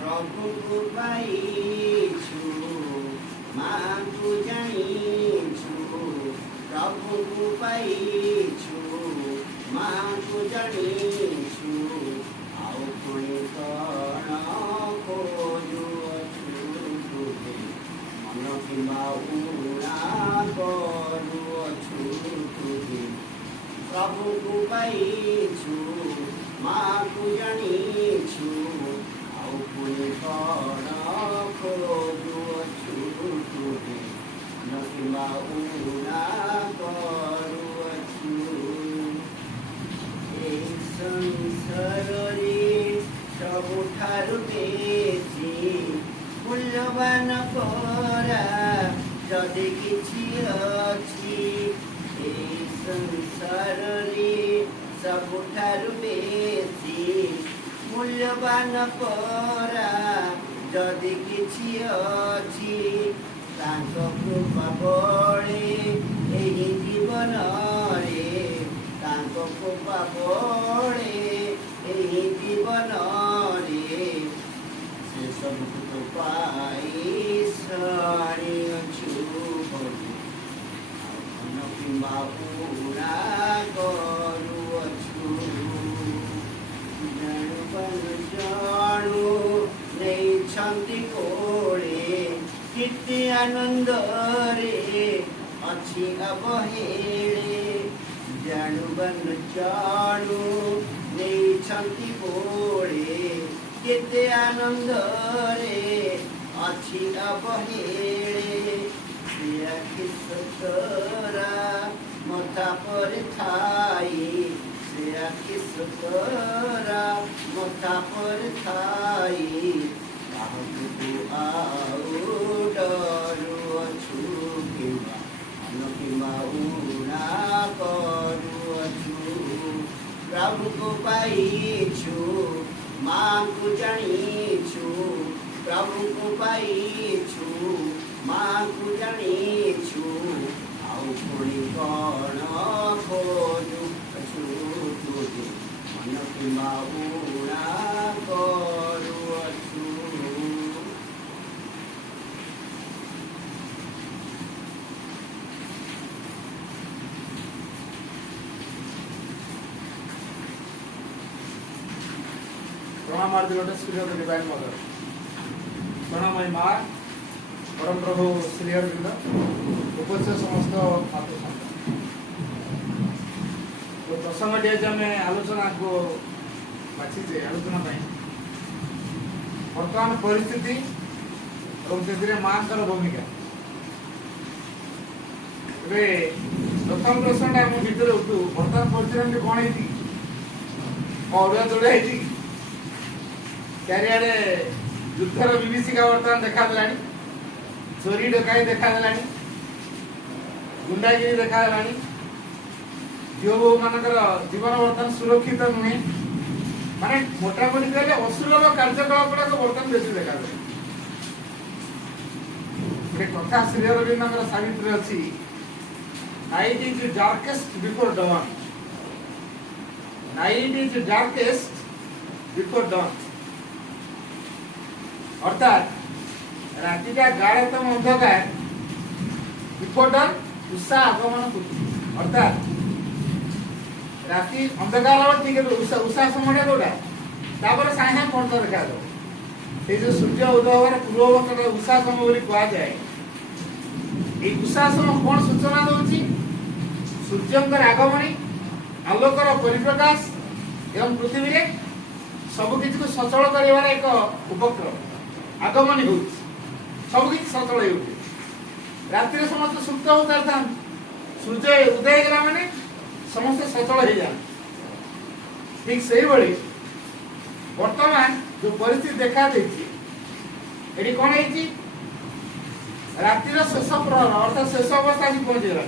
प्रभुको पाइछु मागु जानिछु प्रभुको पाइछु मागु जानिछु आउ पुଣି कण खोजुअछु तुझे मन किंवा उड़ा करुअछु तुझे प्रभुको पाइछु मागु जानिछु आउ पुଣି कण खोजुअछु तुझे मन किंवा उड़ा करुअछु ए संसाररे सबुठारु बेसी मूल्यवान परा जदि किछि अछि ए संसाररे सबुठारु बेसी मूल्यवान परा जदि किछि अछि ताଙ୍କ कृपा बळे एही जीवନରେ ताଙ୍କ कृपा बळे एही जीवନରେ से सबକୁ तो पाई सारिଅछु ବୋଲି ମନ କିମ୍ବା ଉଡ଼ା କରୁଅଛୁ ଜାଣୁ ନେଇଛନ୍ତି କୋଳେ କେତେ ଆନନ୍ଦରେ ଅଛି ଅବହେଳେ ଜାଣୁ ନେଇଛନ୍ତି କୋଳେ କେତେ ଆନନ୍ଦରେ ଅଛି ଅବହେଳେ ସେ ଆଖି ସତରା ମଥା ପରେ ଥାଇ ସେ ଆଖି ସତରା ମଥା ପରେ ଥାଇ କାହାକୁ ଆଉ ଡରୁଅଛୁ କିମ୍ବା ମନ କିମ୍ବା ଉଣା କରୁଅଛୁ प्रभुको पाइछु मागु जानिछु प्रभुको पाइछु मागु जानिछु आउ पुଣି कण खोजुअछु तुझे मन किंवा उड़ा करुअछु प्रणाम are the Spirit of the Divine Mother. प्रणाम my माँ परम प्रभु श्री अरविंद उपस्थित समस्त आत्मसंत तो प्रसंग आज आम आलोचना को बाछीचे आलोचना बर्तमान परिस्थिति और माँ भूमिका प्रथम प्रश्न आम भर उठू बर्तमान परिस्थिति कौन है अड़ुआ जोड़ा है चारिआडे युद्धर विभीषिका बर्तमान देखा देलानी चोरी डकाई देखा देलानी गुंडागिरी देखा देलानी झील बो मानकर जीवन बर्तमान सुरक्षित नुहे माने मोटामोटी कहले असुलभ कार्यकलाप गुड़ाक बर्तमान बेसी देखा दे गोटे कथा श्री अरविंद सावित्री अच्छी night is darkest before don night is darkest before don अर्थात रातिटा गाढ़तम अंधकार बिफोर डॉन उषा आगमन पूर्व अर्थात राति अंधकार ठीक है उषा समय कौटा तापर साहे पर्द देखा ये जो सूर्य उदय होवार पूर्ववर्त उषा समय कहुए ये उषा समय कौन सूचना दूसरी सूर्य आगमनी आलोकर परिप्रकाश एवं पृथ्वी में सबकि को सचल कर एक उपक्रम आगमनी हो सबकि सचल हो राति समस्त सुप्त होता सूर्य उदय गला माने समस्त सचल हो जाए ठीक से भाई वर्तमान जो परिस्थिति देखा ये कौन है रातिर शेष प्रहर अर्थात शेष अवस्था पहुंचीगला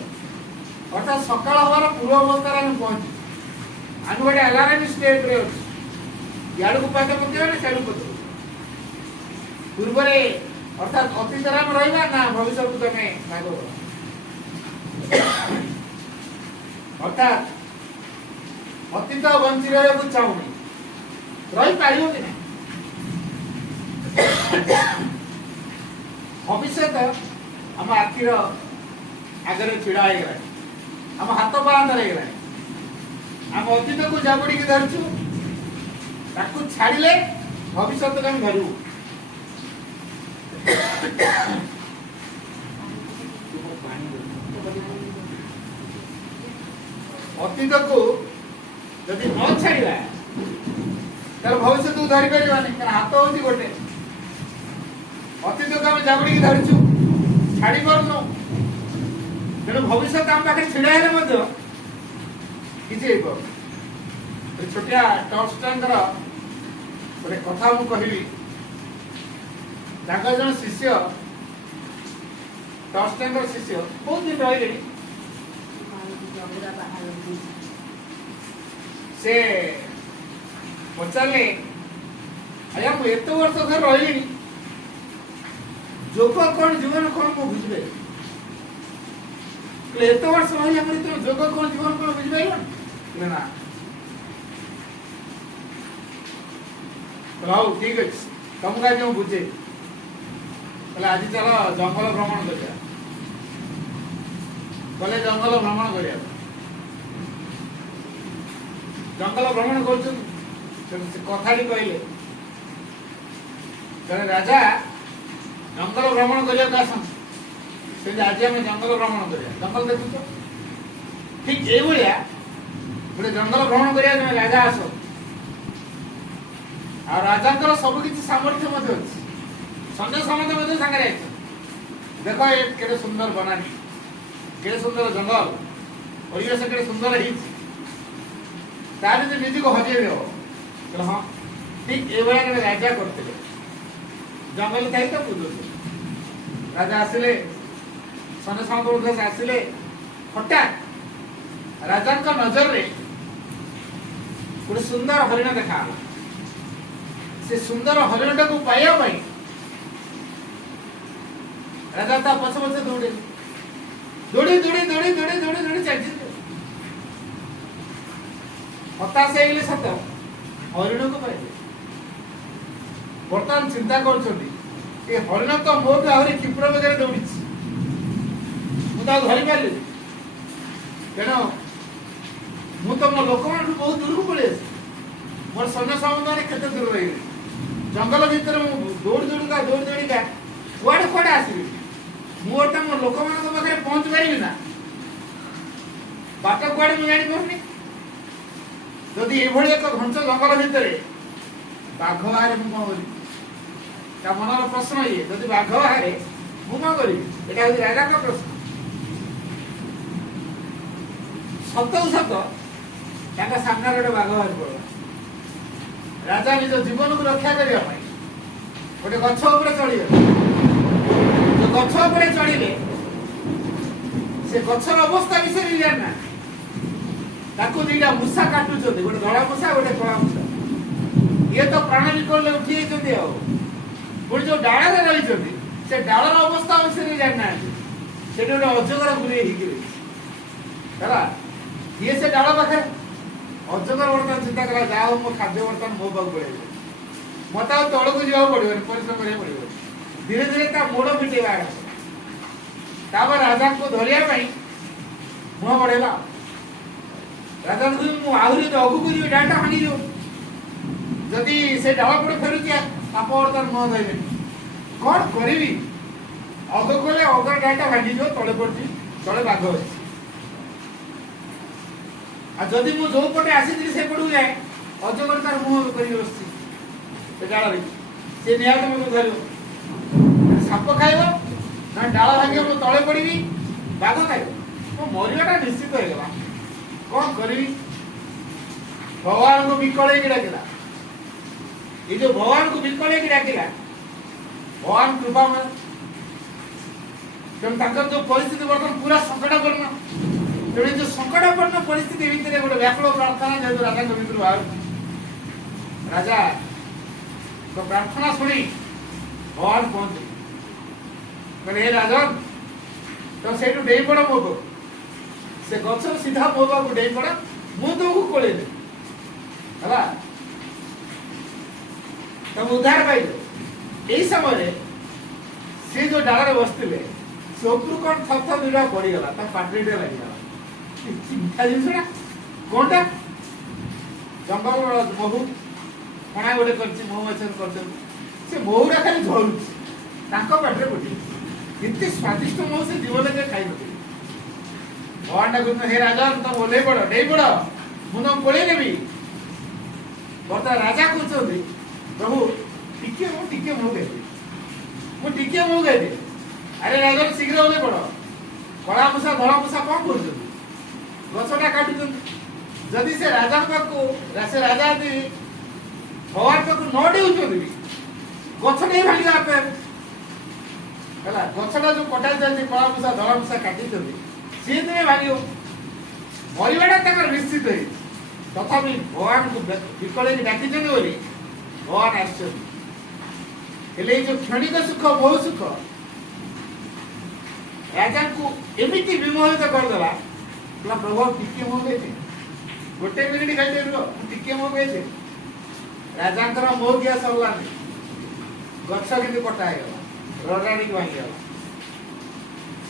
अर्थात सकाल हमार पूर्व अवस्था पहुंची आम गोटे अलार्म स्टेट रे याड़ को पाके पकड़ा ना सियाड़ पकड़ पूर्व अर्थात अतीत रहा ना भविष्य को तुम भाग अर्थात अतीत बंची रहा चाहूनी रही पार कि भविष्यत आम आखिर आगे छिड़ा हो गला आम हाथ पांतर हो गला आम अतीत को जाबुड़ी के धरचु ताकू छाड़िले भविष्य को हम धरू अतीत को जदि न छाड़ा तार भविष्य तू धरी पारिबानी हाथ होती गोटे अतीत को आम जाबुड़ी धरचु छाड़ी पारनु तेणु भविष्य आम पाखे छिड़ा हेले किसी छोटिया टॉलस्टॉयଙ୍କର गोटे कथा मु कहबी जन शिष्य टॉलस्टॉयଙ୍କର शिष्य बहुत दिन रहिले से पचारे आया मु एत वर्ष घर रही जोग कौन जीवन कौन मु बुझे एत वर्ष रही जोग कौन जीवन कौन बुझे ना हौ ठीक अच्छे तुमको आज बुझे आज चल जंगल भ्रमण करिया गले जंगल भ्रमण करिया जंगल भ्रमण कर कथा कहले जड़े राजा जंगल भ्रमण करने से आज आम जंगल भ्रमण करिया जंगल देखुच ठीक ये गोटे जंगल भ्रमण करिया तुम राजा आस आ राजा सब किसी सामर्थ्य अच्छे सन्या समझे सागर देख ये केटे सुंदर बनानी केटे सुंदर जंगल परिवेश केटे सुंदर निजी को हजे हाँ ठीक ये राजा करते जंगल थी तो बुझे राजा आसिले सन्या समझ आसिले हठात राजा नजर रे गोटे सुंदर हरिण देखा से सुंदर हरिण टाक पाइबा राजा ता पछ पछ दौड़े दौड़ी दौड़ी दौड़ी दौड़ी दौड़ी दौड़ी चलते हताश हो सत हरिण को पाइबे बर्तमान चिंता कर हरिण तो मो आहरी क्षिप्र बेगर दौड़ी मुझे धरी पारे तेणु मु तो मो लोक बहुत दूर को पड़े मोर सैन्य समुदाय केते दूर रही जंगल भितर दौड़ दौड़िका दौड़ दौड़िका कुआड़े कुआड़े आसबि मुझे मो लोक पाखे पहुंच पारि ना बाट कुआड़े मुझे जापारे जदि ये एक घंच जंगल भितर बाघ बाहर मुझे कौन करी मनर प्रश्न ये जदि बाघ बाहर मुझे कौन करी यहाँ हूँ राजा का प्रश्न सत सत सामने गोटे बाघ बाहर पड़ा राजा निज जीवन को रक्षा करने गोटे गछ चढ़ीगले जो गछ चढ़ीले से गछर अवस्था विषय जाना दीटा मूषा काटुंट गोटे धड़ा मूषा गोटे कला मूषा ये तो प्राण विकल उठी पुणी जो डाल रही से डालर अवस्था विषय जाना से गोटे अजगर गुरे ये से डाल पाखे अजगर बर्तमान चिंता कला जहाँ मो खाद्य बर्तमान मो पाक पड़े मत तौक जा पड़े परिश्रम करा पड़े धीरे धीरे मोड़ मिटेगा राजा को धरिया मुह बढ़ेगा राजा आहरी अगुक जी डाटा हानि जदि से डाल पड़े फेरुची आप बर्तमान मुह धरवे कौन करी अग कले अगर डाटा भांगी तले पड़ी तले बाघ अच्छे जदि मु जो पटे आसी से पड़ू जाए अजगर तार मुह कर डाल से निहत मत धर साप खाइब ना डाल भांगे मु तले पड़ी बाघ खाइब मो मरियाटा निश्चित होगा कौन करी भगवान को विकल डाकिला ये जो भगवान को विकल डाकिला भगवान कृपा तेणु जो परिस्थिति बर्तमान पूरा संकटापन्न तेणु जो संकटापन्न परिस्थिति भितर गोटे व्याकुल प्रार्थना जेहतु राजा भर बाहर राजा तो प्रार्थना शुणी भगवान पहुंचे कहले हे राजन तो से डे पड़ मो पाक से गच सीधा मो पाक डे पड़ मु तुमको कोले है तुम उद्धार पाइल यही समय ସେ ଯୋଉ ଡାଳରେ ବସିଥିଲେ ସେ ଉପରୁ କଣ ଥର ଦୁଇଟା ପଡିଗଲା ତା ପାଟିରେ ଲାଗିଗଲା। ମିଠା ଜିନିଷଟା କଣଟା? ଜଙ୍ଗଲ ମହୁ କଣା ଗୋଟେ କରିଛି, ମହୁ ମାଛ କରିଛନ୍ତି, ସେ ମହୁଟା ଖାଲି ଝରୁଛି ତାଙ୍କ ପାଟିରେ ପଡିଛି। ଏତେ ସ୍ୱାଦିଷ୍ଟ ମହୁ ସେ ଜୀବନରେ ଖାଇନଥିଲେ। ଭଗବାନ କହୁଛନ୍ତି ହେ ରାଜା ତମେ ଓହ୍ଲେଇ ପଡ, ଡେଇ ପଡ, ମୁଁ ତମକୁ ପଳେଇ ନେବି। ବର୍ତ୍ତମାନ ରାଜା କହୁଛନ୍ତି ପ୍ରଭୁ ଟିକେ ମୁଁ ଖାଇବି, ମୁଁ ଟିକେ ମୁଁ ଖାଇବି। ଆରେ ରାଜା ଶୀଘ୍ର ଓହ୍ଲେଇ ପଡ। କଳା ମୂଷା ଧଳା ମୂଷା କଣ କରୁଛନ୍ତି? ଗଛଟା କାଟୁଛନ୍ତି। ଯଦି ସେ ରାଜାଙ୍କ ପାଖକୁ ସେ ରାଜା ଯଦି ଭଗବାନ ପାଖକୁ ନ ଡେଉଛନ୍ତି ବି ଗଛଟା ହିଁ ଭାଙ୍ଗିବା ଆପେ ହେଲା। ଗଛଟା ଯୋଉ କଟା ଚାଲିଛି କଳା ମୂଷା ଧଳା ମୂଷା କାଟିଛନ୍ତି ସିଏ ଦିନେ ଭାଙ୍ଗିବ। ମରିବାଟା ତାଙ୍କର ନିଶ୍ଚିତ ହେଇଛି। ତଥାପି ଭଗବାନଙ୍କୁ ବିକଳେଇକି ଡାକିଛନ୍ତି ବୋଲି ଭଗବାନ ଆସିଛନ୍ତି। ହେଲେ ଏଇ ଯୋଉ କ୍ଷଣିକ ସୁଖ ବହୁ ସୁଖ ରାଜାଙ୍କୁ ଏମିତି ବିମୋହିତ କରିଦେଲା। ପ୍ରଭୁ ଟିକେ ମୋ ଖାଇଛି, ଗୋଟେ ମିନିଟ୍ ଖାଇତେ ରୁହ, ମୁଁ ଟିକେ ମୋ ଖାଇଛି। ରାଜାଙ୍କର ମୋହ ଦିଆ ସରିଲାନି। ଗଛ କିନ୍ତୁ କଟା ହେଇଗଲା, ରଡାଣିକି ଭାଙ୍ଗିଗଲା।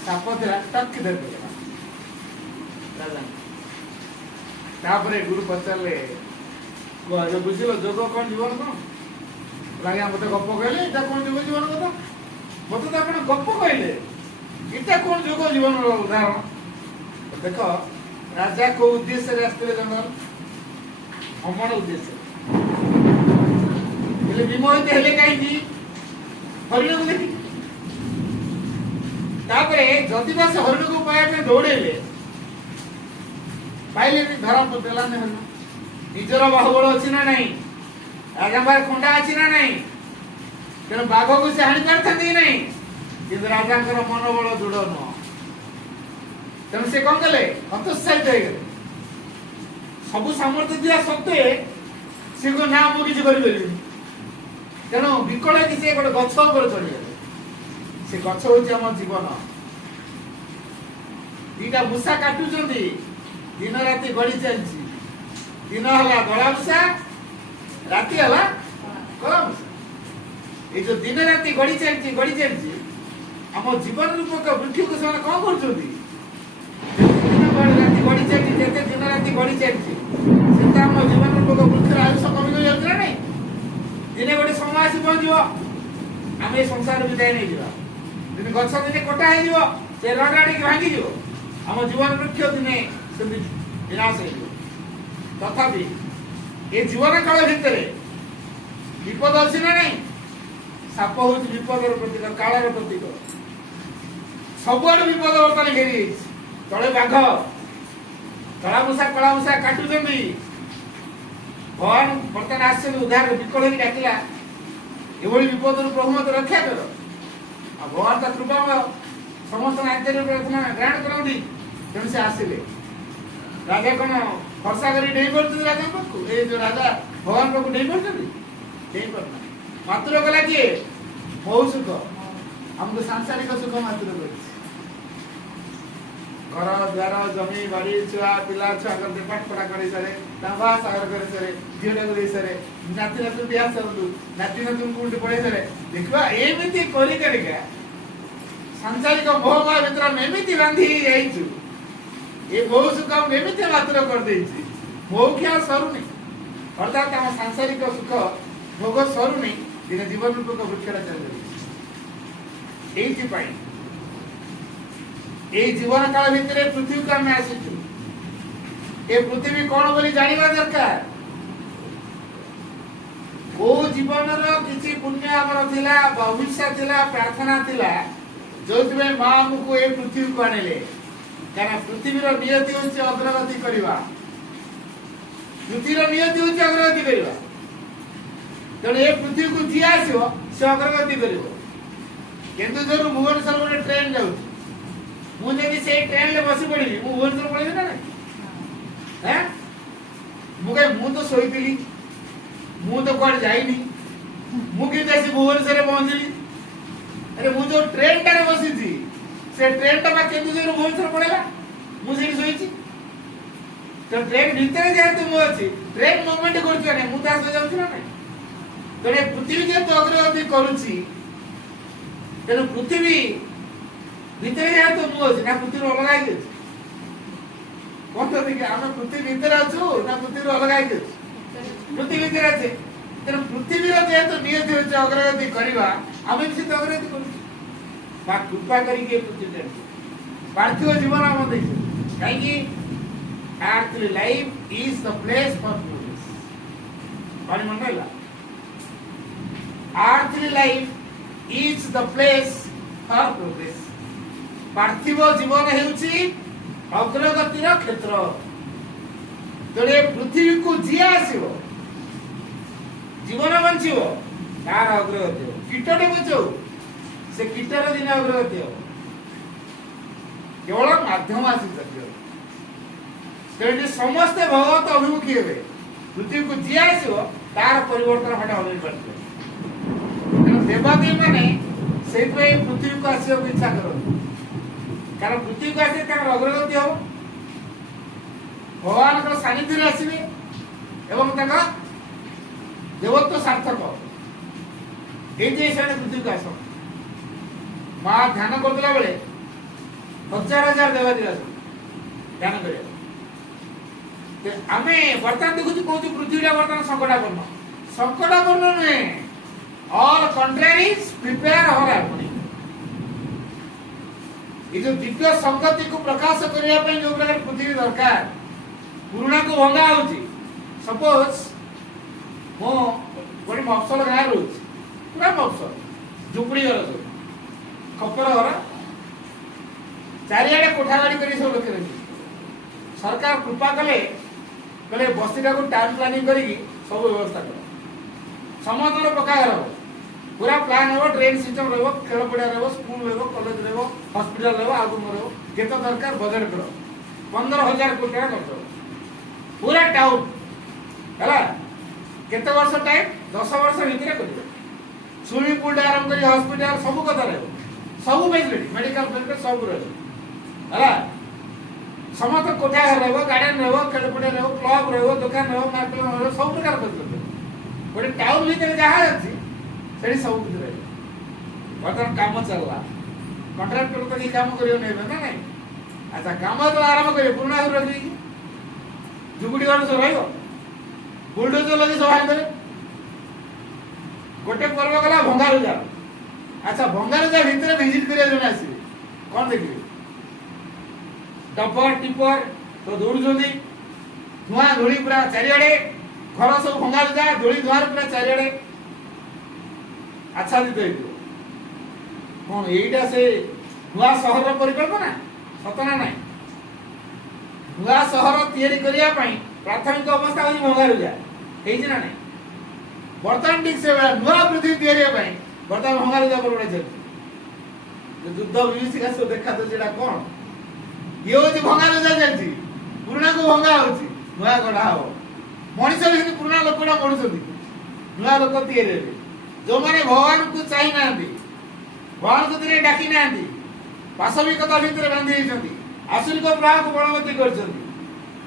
ସାପ ଥିଲା ଟକ୍ ଧରିଦେଲା ରାଜା। ତାପରେ ଗୁରୁ ପଚାରିଲେ ବୁଝିଲ ଯୋଗ କଣ ଜୀବନ କଣ? ଆଜ୍ଞା ମତେ ଗପ କହିଲେ ଏଇଟା କଣ ଯୋଗ ଜୀବନ କଥା? ମତେ ତ ଆପଣ ଗପ କହିଲେ, ଏଇଟା କଣ ଯୋଗ ଜୀବନର ଉଦାହରଣ? ଦେଖ ରାଜା କୋଉ ଉଦ୍ଦେଶ୍ୟରେ ଆସିଥିଲେ ଜଙ୍ଗଲ? ଭ୍ରମଣ ଉଦ୍ଦେଶ୍ୟରେ। ହେଲେ ବିମୋହିତ ହେଲେ କାହିଁକି? ହରିଣକୁ ଦେଖି। ତାପରେ ଯଦି ବା ସେ ହରିଣକୁ ପାଇବା ପାଇଁ ଦୌଡେଇଲେ ପାଇଲେନି, ଧରା ଦେଲାନି ହରିଣ। ନିଜର ବାହୁବଳ ଅଛି ନା ନାହିଁ? ରାଜାଙ୍କ ପାଖରେ ଖଣ୍ଡା ଅଛି ନା ନାହିଁ? ତେଣୁ ବାଘକୁ ସେ ହାଣି ପାରିଥାନ୍ତି କି ନାହିଁ? କିନ୍ତୁ ରାଜାଙ୍କର ମନୋବଳ ଦୃଢ ନୁହଁ। ତେଣୁ ସେ କଣ କଲେ? ହତୋତ୍ସାହିତ ହେଇଗଲେ। ସବୁ ସାମର୍ଥ୍ୟ ଦିଆ ସତ୍ତ୍ୱେ ସେ ନା ମୁଁ କିଛି କରିପାରିବିନି। ତେଣୁ ବିକଳ ହେଇକି ସେ ଗୋଟେ ଗଛ ଉପରେ ଚଢିଗଲେ। ସେ ଗଛ ହଉଛି ଆମ ଜୀବନ। ଦିଟା ମୂଷା କାଟୁଛନ୍ତି, ଦିନ ରାତି ଗଡି ଚାଲିଛି। ଦିନ ହେଲା ଧଳା ମୂଷା, ରାତି ହେଲା କଳା ମୂଷା। ଏଇ ଯୋଉ ଦିନ ରାତି ଗଡି ଚାଲିଛି ଆମ ଜୀବନ ରୂପକ ବୃକ୍ଷକୁ ସେମାନେ କଣ କରୁଛନ୍ତି? ଯେତେ ଦିନ ରାତି ଗଡି ଚାଲିଛି ସେତେ ଆମ ଜୀବନ ରୂପକ ବୃକ୍ଷର ଆୟୁଷ କମି ଯାଉଛି ନା ନାଇଁ? ଦିନେ ଗୋଟେ ସମୟ ଆସି ପହଞ୍ଚିବ ଆମେ ଏ ସଂସାର ବିଦାୟ ନେଇଯିବା। ଦିନେ ଗଛ ଦିନେ କଟା ହେଇଯିବ, ସେ ରଡ ଆଣିକି ଭାଙ୍ଗିଯିବ। ଆମ ଜୀବନ ବୃକ୍ଷ ଦିନେ ସେମିତି ବିନାଶ ହେଇଯିବ। ତଥାପି ଏ ଜୀବନ କାଳ ଭିତରେ ବିପଦ ଅଛି ନା ନାଇଁ? ସାପ ହଉଛି ବିପଦର ପ୍ରତୀକ, କାଳର ପ୍ରତୀକ। ସବୁଆଡୁ ବିପଦ ବର୍ତ୍ତମାନ ଘେରି ଯାଇଛି। ତଳେ ବାଘ, କଳା ମୂଷା କାଟୁଛନ୍ତି। ଭଗବାନ ବର୍ତ୍ତମାନ ଆସିଛନ୍ତି ଉଦ୍ଧାର। ବିକଳ ହେଇକି ଡାକିଲା ଏଭଳି ବିପଦରୁ ପ୍ରଭୁ ମତେ ରକ୍ଷା କର। ଆଉ ଭଗବାନ ତା କୃପାମୟ, ସମସ୍ତଙ୍କ ଆନ୍ତରିକ ପ୍ରାର୍ଥନା ଗ୍ରହଣ କରନ୍ତି। ତେଣୁ ସେ ଆସିଲେ। ରାଜା କଣ ବର୍ଷା କରି ଡେଇଁ ପଡୁଛନ୍ତି ରାଜାଙ୍କ ପାଖକୁ? ଏ ଯୋଉ ରାଜା ଭଗବାନ ପାଖକୁ ଡେଇଁ ପଡୁଛନ୍ତି? ଡେଇଁ ପାରୁନାହାନ୍ତି। ମାତୃ କଲା କିଏ? ବହୁ ସୁଖ। ଆମକୁ ସାଂସାରିକ ସୁଖ ମାତୃ କରିଛି। ଘର ଦ୍ୱାର ଜମି ବାଡି ଛୁଆ ପିଲା ଛୁଆଙ୍କର ପାଠ ପଢା କରି ସାରେ, ତାଙ୍କ ବାହା ସାଗର କରି ସାରେ, ଝିଅଟାକୁ ଦେଇ ସାରେ, ନାତି ନାତୁଣୀ ବିହା ସାରନ୍ତୁ, ନାତି ନାତୁଣୀ କୋଉଠି ପଢେଇ ସାରେ। ଦେଖିବା ଏମିତି କରି କରିକା ସାଂସାରିକ ମୋହମାୟା ଭିତରେ ଆମେ ଏମିତି ବାନ୍ଧି ହେଇଯାଇଛୁ। ଏ ବହୁ ସୁଖ ଆମକୁ ଏମିତି ମାତୃ କରିଦେଇଛି, ମୌଖିଆ ସରୁନି। ଅର୍ଥାତ୍ ଆମ ସାଂସାରିକ ସୁଖ ଭୋଗ ସରୁନି। ଦିନେ ଜୀବନ ରୂପକ ବୃକ୍ଷଟା ଚାଲି ଯାଉଛି। এইଥିପାଇଁ এই জীবন কাল ভিতরে পৃথিবীকে আমি আসিଛୁ। এ পৃথিবী কোন বলি জানিবা দরকার। কোন জীবনর কিছু পুণ্য আমার থিলা, ভবিষ্যৎ থিলা, প্রার্থনা থিলা, যোথিবে মা আমকু এই পৃথিবীকে আনিলে। কারণ পৃথিবীর নিয়তি হচ্ছে অগ্রগতি করিবা। পৃথিবীর নিয়তি হচ্ছে অগ্রগতি করিবা। তেণু এই পৃথিবীকে ଯିଏ ଆସିବ ସେ ଅଗ୍ରଗତି କରିବ। କିନ୍ତୁ ଯୋଉ ଭୁବନେଶ୍ୱର ଗୋଟେ ଟ୍ରେନ ଯାଉଛି, ମୁଁ ଯଦି ସେଇ ଟ୍ରେନରେ ବସି ପଡିବି ମୁଁ ଭୁବନେଶ୍ୱର ପଳେଇବି ନା ନାଇଁ? ମୁଁ ତ ଶୋଇଥିଲି, ମୁଁ ତ କୁଆଡେ ଯାଇନି, ମୁଁ କେମିତି ଆସି ଭୁବନେଶ୍ୱରରେ ପହଞ୍ଚିଲି? ଆରେ ମୁଁ ଯୋଉ ଟ୍ରେନଟାରେ ବସିଛି ସେ ଟ୍ରେନଟା ବା କେନ୍ଦୁଝରରୁ ଭୁବନେଶ୍ୱର ପଳେଇଲା, ମୁଁ ସେଇଠି ଶୋଇଛି। ତ ଟ୍ରେନ ଭିତରେ ଯେହେତୁ ମୁଁ ଅଛି, ଟ୍ରେନ ମୁଭମେଣ୍ଟ କରୁଛି ନା ମୁଁ ତା ସହିତ ଯାଉଛି ନା ନାଇଁ? ତେଣୁ ପୃଥିବୀ ଯେହେତୁ ଅଗ୍ରଗତି କରୁଛି, ତେଣୁ ପୃଥିବୀ ଭିତରେ ଯେହେତୁ ମୁଁ ଅଛି ନା ପୃଥିବୀରୁ ଅଲଗା ହେଇକି ଅଛି? କହୁଛନ୍ତି କି ଆମେ ପୃଥିବୀ ଭିତରେ ଅଛୁ ନା ପୃଥିବୀରୁ ଅଲଗା ହେଇକି ଅଛୁ? ପୃଥିବୀ ଭିତରେ ଅଛି। ତେଣୁ ପୃଥିବୀର ଯେହେତୁ ନିୟତି ହେଉଛି ଅଗ୍ରଗତି କରିବା, ଆମେ ବି ସେମିତି ଅଗ୍ରଗତି କରୁଛୁ। ବା କୃପା କରିକି ଏ ପୃଥିବୀ ଜାଣିଛୁ ପାର୍ଥିବ ଜୀବନ ଆମ ଦେଇଛୁ। କାହିଁକି? earthly life is the place for progress. ପାଣି ମନେ ରହିଲା? earthly life is the place for progress. ପାର୍ଥିବ ଜୀବନ ହେଉଛି ଅଗ୍ରଗତିର କ୍ଷେତ୍ର। ତେଣୁ ଏ ପୃଥିବୀକୁ ଯିଏ ଆସିବ ଜୀବନ ବଞ୍ଚିବ ତାର ଅଗ୍ରଗତି ହେବ। କୀଟଟେ ବଞ୍ଚାଉ ସେ କୀଟର ଦିନ ଅଗ୍ରଗତି ହେବ। କେବଳ ମାଧ୍ୟମ ଆସି ସତ୍ୟ। ତେଣୁ ସମସ୍ତେ ଭଗବତ ଅଭିମୁଖୀ ହେବେ। ପୃଥିବୀକୁ ଯିଏ ଆସିବ ତାର ପରିବର୍ତ୍ତନ ଘଟେ ଅନିବାର୍ଯ୍ୟ। ତେଣୁ ଦେବାଦେବୀ ମାନେ ସେଇଥିପାଇଁ ପୃଥିବୀକୁ ଆସିବାକୁ ଇଚ୍ଛା କରନ୍ତି। କାରଣ ପୃଥିବୀକୁ ଆସିଲେ ତାଙ୍କର ଅଗ୍ରଗତି ହେବ, ଭଗବାନଙ୍କର ସାନ୍ନିଧ୍ୟରେ ଆସିବେ ଏବଂ ତାଙ୍କ ଦେବତ୍ୱ ସାର୍ଥକ। ଏଇଥିପାଇଁ ସେମାନେ ପୃଥିବୀକୁ ଆସନ୍ତି। ମା ଧ୍ୟାନ କରୁଥିଲା ବେଳେ ହଜାର ହଜାର ଦେବାଦେବୀ ଆସନ୍ତି ଧ୍ୟାନ କରିବାକୁ। ଆମେ ବର୍ତ୍ତମାନ ଦେଖୁଛୁ କହୁଛୁ ପୃଥିବୀଟା ବର୍ତ୍ତମାନ ସଙ୍କଟାପନ୍ନ। ସଙ୍କଟାପନ୍ନ ନୁହେଁ, ଅଲ୍ କଣ୍ଟ୍ରାରିଜ୍ ପ୍ରିପେୟାର ଅଲ୍ ହାର୍ମୋନି। ଏ ଯୋଉ ଦିବ୍ୟ ସଂଗତିକୁ ପ୍ରକାଶ କରିବା ପାଇଁ ଯୋଉ ପ୍ରକାର ପୃଥିବୀ ଦରକାର, ପୁରୁଣାକୁ ଭଙ୍ଗା ହଉଛି। ସପୋଜ ମୁଁ ଗୋଟେ ମଫସଲ ଗାଁରେ ରହୁଛି, ପୁରା ମଫସଲ ଝୁପୁଡ଼ି ଘର, ସବୁ ଖପର ଘର, ଚାରିଆଡେ କୋଠା ବାଡ଼ି କରି ସବୁ ଲୋକେ ରହିଛି। ସରକାର କୃପା କଲେ କହିଲେ ବସ୍ତିଟାକୁ ଟାଉନ୍ ପ୍ଲାନିଂ କରିକି ସବୁ ବ୍ୟବସ୍ଥା କର, ସମସ୍ତଙ୍କର ପକ୍କା ଘର ହବ, ପୁରା ପ୍ଲାନ୍ ହେବ, ଡ୍ରେନ୍ ସିଷ୍ଟମ ରହିବ, ଖେଳ ପଡ଼ିଆ ରହିବ, ସ୍କୁଲ ରହିବ, କଲେଜ ରହିବ, ହସ୍ପିଟାଲ ରହିବ, ଆଉ କ'ଣ ରହିବ, କେତେ ଦରକାର ବଜେଟ୍ କର, 15,000 କୋଟି ଟଙ୍କା ଖର୍ଚ୍ଚ ହେବ, ପୁରା ଟାଉନ୍ ହେଲା। କେତେ ବର୍ଷ ଟାଇମ୍? 10 ବର୍ଷ ଭିତରେ କରିବେ। ସୁଇମିଂ ପୁଲ୍ ଟା ଆରମ୍ଭ କରି ହସ୍ପିଟାଲ ସବୁ କଥା ରହିବ, ସବୁ ଫେସିଲିଟି, ମେଡିକାଲ ଫେସିଲିଟି ସବୁ ରହିବ ହେଲା। ସମସ୍ତ କୋଠା ଘର ରହିବ, ଗାର୍ଡେନ ରହିବ, ଖେଳ ପଡ଼ିଆ ରହିବ, କ୍ଲବ ରହିବ, ଦୋକାନ ରହିବ, ମାର୍କେଟ ରହିବ, ସବୁ ପ୍ରକାର ଫେସିଲିଟି। ଗୋଟେ ଟାଉନ୍ ଭିତରେ ଯାହା ଅଛି ସେଠି ସବୁ କିଛି ରହିବ। ବର୍ତ୍ତମାନ କାମ ଚାଲିଲା, କଣ୍ଟ୍ରାକ୍ଟର ତ କାମ କରିବ ନେବେ ନା ନାଇଁ? ଆଚ୍ଛା, କାମ ଯେତେବେଳେ ଆରମ୍ଭ କରିବେ ପୁରୁଣା ଘର ରଖିକି ଝୁଗୁଡ଼ି ଘର ସବୁ ରହିବ, ବୁଲଡୋଜର ଲଗେଇ ସବୁ ଭାଙ୍ଗିଦେବେ। ଗୋଟେ ପର୍ବ ଗଲା ଭଙ୍ଗାରୁଜା। ଆଚ୍ଛା, ଭଙ୍ଗାରୁଜା ଭିତରେ ଭିଜିଟ୍ କରିବା ଜଣେ ଆସିବେ, କ'ଣ ଦେଖିବେ? ଡମ୍ପର ଟିପର ସବୁ ଦୌଡୁଛନ୍ତି, ଧୂଆଁ ଧୂଳି ପୁରା ଚାରିଆଡେ, ଘର ସବୁ ଭଙ୍ଗାରୁଜା, ଧୂଳି ଧୂଆଁରେ ପୁରା ଚାରିଆଡେ ଆଚ୍ଛାଦିତ ହେଇଥିବ। କ'ଣ ଏଇଟା ସେ ନୂଆ ସହରର ପରିକଳ୍ପନା? ସତ ନା ନାହିଁ? ନୂଆ ସହର ତିଆରି କରିବା ପାଇଁ ପ୍ରାଥମିକ ଅବସ୍ଥା ହେଉଛି ଭଙ୍ଗାରୁଜା, ହେଇଛି ନା ନାହିଁ? ବର୍ତ୍ତମାନ ଠିକ ସେଭଳିଆ ନୂଆ ପୃଥିବୀ ତିଆରି ପାଇଁ ବର୍ତ୍ତମାନ ଭଙ୍ଗାରୁଜା ପର୍ବଟା ଚାଲିଛି। ଯୁଦ୍ଧ ବିଭୀଷିକା ସବୁ ଦେଖା ଦେଉଛି, ଏଇଟା କ'ଣ? ଇଏ ହଉଛି ଭଙ୍ଗାରୁଜା ଚାଲିଛି, ପୁରୁଣାକୁ ଭଙ୍ଗା ହଉଛି, ନୂଆ ଗଢା ହବ। ମଣିଷ ବି ସେମିତି ପୁରୁଣା ଲୋକଟା ମରୁଛନ୍ତି, ନୂଆ ଲୋକ ତିଆରି ହେବେ। ଯୋଉମାନେ ଭଗବାନଙ୍କୁ ଚାହିଁ ନାହାନ୍ତି, ଭଗବାନଙ୍କୁ ଦିନେ ଡାକି ନାହାନ୍ତି, ପାଶବିକତା ଭିତରେ ବାନ୍ଧି ହେଇଛନ୍ତି, ଆସୁରିକ ପ୍ରଭାବକୁ ବଳବତ୍ତୀ କରିଛନ୍ତି,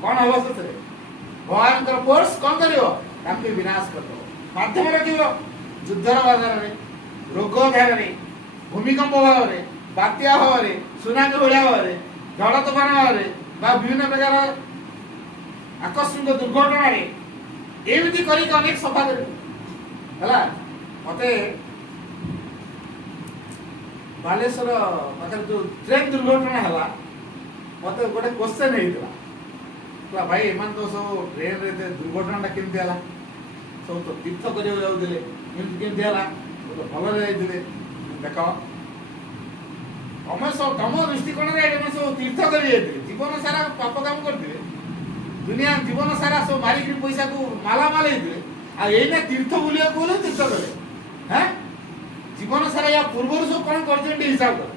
କ'ଣ ହବ ସେଥିରେ? ଭଗବାନଙ୍କର ଫୋର୍ସ କ'ଣ କରିବ? ତାଙ୍କୁ ବିନାଶ କରିଦେବ। ମାଧ୍ୟମ ରଖିବ ଯୁଦ୍ଧର ବାଧାରରେ, ରୋଗ ଧାରରେ, ଭୂମିକମ୍ପ ଭାବରେ, ବାତ୍ୟା ଭାବରେ, ସୁନାମି ଭଳିଆ ଭାବରେ, ଝଡ଼ ତୋଫାନ ଭାବରେ ବା ବିଭିନ୍ନ ପ୍ରକାର ଆକସ୍ମିକ ଦୁର୍ଘଟଣାରେ ଏମିତି କରିକି ଅନେକ ସଫା କରିବ ହେଲା। ମତେ ବାଲେଶ୍ୱର ପାଖରେ ଯୋଉ ଟ୍ରେନ୍ ଦୁର୍ଘଟଣା ହେଲା, ମତେ ଗୋଟେ କ୍ୱେଶ୍ଚନ୍ ହେଇଥିଲା, ଭାଇ ଏମାନେ ତ ସବୁ ଟ୍ରେନରେ ଦୁର୍ଘଟଣାଟା କେମିତି ହେଲା? ସବୁ ତ ତୀର୍ଥ କରିବାକୁ ଯାଉଥିଲେ, ଏମିତି କେମିତି ହେଲା? ଭଲରେ ଯାଇଥିଲେ। ଦେଖ, ତମ ଦୃଷ୍ଟିକୋଣରେ ଏମାନେ ସବୁ ତୀର୍ଥ କରି ଯାଇଥିଲେ, ଜୀବନ ସାରା ପାପ କାମ କରିଥିଲେ, ଦୁନିଆ ଜୀବନ ସାରା ସବୁ ମାରିକି ପଇସାକୁ ମାଲାମାଲ ହେଇଥିଲେ, ଆଉ ଏଇନା ତୀର୍ଥ ବୁଲିବାକୁ ଗଲେ ତୀର୍ଥ କଲେ। হ্যাঁ, জীবন সারা ইয়া পূর্বরু সব কোন করছেন হিসাব কর,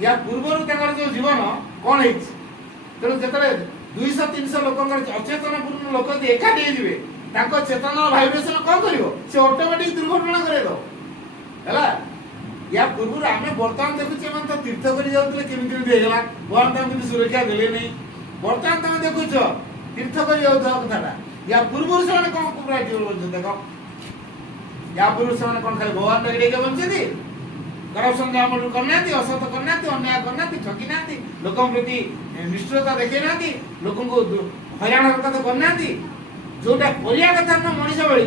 ইয়া পূর্বরু তাଙ୍କର যে জীবন কোন ହେଇଛି। ତେଣୁ ଯେତେବେଳେ 200-300 ଲୋକଙ୍କର ଅଚେତନ ପୂର୍ଣ୍ଣ ଲୋକ ଯଦି ଏକାଠି ହେଇଯିବେ, ତାଙ୍କ ଚେତନାର ଭାଇବ୍ରେସନ କ'ଣ କରିବ? ସେ ଅଟୋମେଟିକ ଦୁର୍ଘଟଣା କରେଇଦବ ହେଲା। ୟା ପୂର୍ବରୁ ଆମେ ବର୍ତ୍ତମାନ ଦେଖୁଛେ ଏମାନେ ତ ତୀର୍ଥ କରି ଯାଉଥିଲେ, କେମିତି କେମିତି ହେଇଗଲା, ଭଗବାନ ତାଙ୍କୁ କିଛି ସୁରକ୍ଷା ଦେଲେ ନାହିଁ। ବର୍ତ୍ତମାନ ତମେ ଦେଖୁଛ ତୀର୍ଥ କରି ଯାଉଥିବା କଥାଟା, ୟା ପୂର୍ବରୁ ସେମାନେ କ'ଣ କୁକୁଡ଼ା ଜୀବନ ବଞ୍ଚନ୍ତି? ଦେଖ, ୟା ପୂର୍ବରୁ ସେମାନେ କ'ଣ ଖାଲି ଭଗବାନ ଡାକି ଡାକି ବଞ୍ଚନ୍ତି? करप्शन गवर्नमेंट करना असत करना अन्याय करना ठकी ना लोक प्रति निष्ठुरता देखे ना लोक हईराण हरकत करना जोटा करिया कथा न मनीष भाई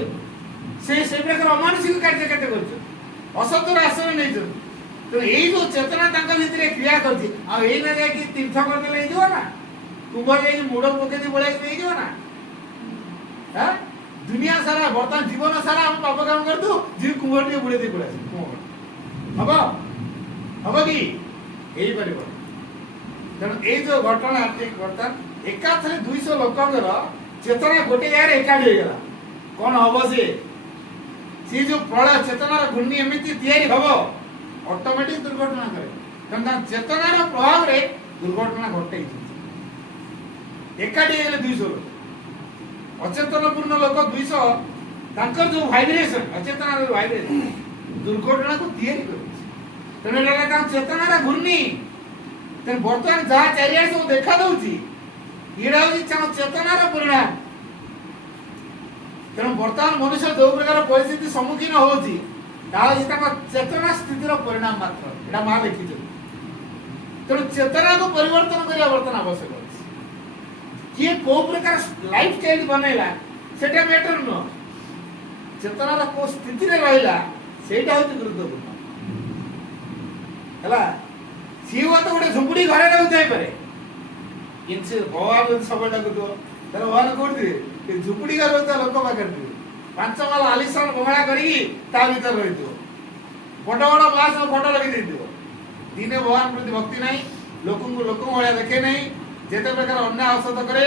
से प्रकार अमानुषिक कार्य केते कर असतर आश्रय नहीं तो यही जो चेतना भितर क्रिया कर तीर्थ करदे ना कुंभ जा मुड़ पकई बड़ा ना हाँ दुनिया सारा बर्तमान जीवन सारा हम पाप काम कर दू जी कुंभ टे बुड़े दे पड़ा हम हम कि यही पार तेणु ये जो घटना बर्तमान एकाथरे 200 लोकंर चेतना गोटे जगह एकाठी होगा कौन हम सी जो प्रलय चेतनार घूर्णी एमती हम ऑटोमेटिक दुर्घटना करे कारण चेतनार प्रभाव रे दुर्घटना घटे एकाठी हो 200 लोक अचेतनपूर्ण लोक 200 तांकर जो वाइब्रेशन अचेतनार वाइब्रेशन दुर्घटना को तैयारी कर चेतनार घूर्णी बर्तमान जहाँ चारिया सब देखा दूसरी ये चेतनार परिणाम तेणु बर्तमान मनुष्य जो प्रकार परिस्थिति सम्मुखीन होती चेतना स्थितिर परिणाम मात्र यहाँ माँ लिखी तेणु चेतना को परिवर्तन करने बर्तमान आवश्यक किए को प्रकार लाइफ स्टाइल बनैला सेटा मैटर नुह चेतनार को स्थिति रे रहिला सेटा होती गुरुत्वपूर्ण है सी हुआ तो गोटे झुंपुड़ी घरे रहते पारे किंतु भगवान सब डाकुथो तर भगवान कोठी झुंपुड़ी घर रहता लोक पाखे 5 माल आलिशान बंगला करी भीतर रही बड़ बड़ ग्लास फोटो लगे दिने भगवान प्रति भक्ति नहीं लोक भाया देखे नहीं जेते प्रकार अन्य औषध करे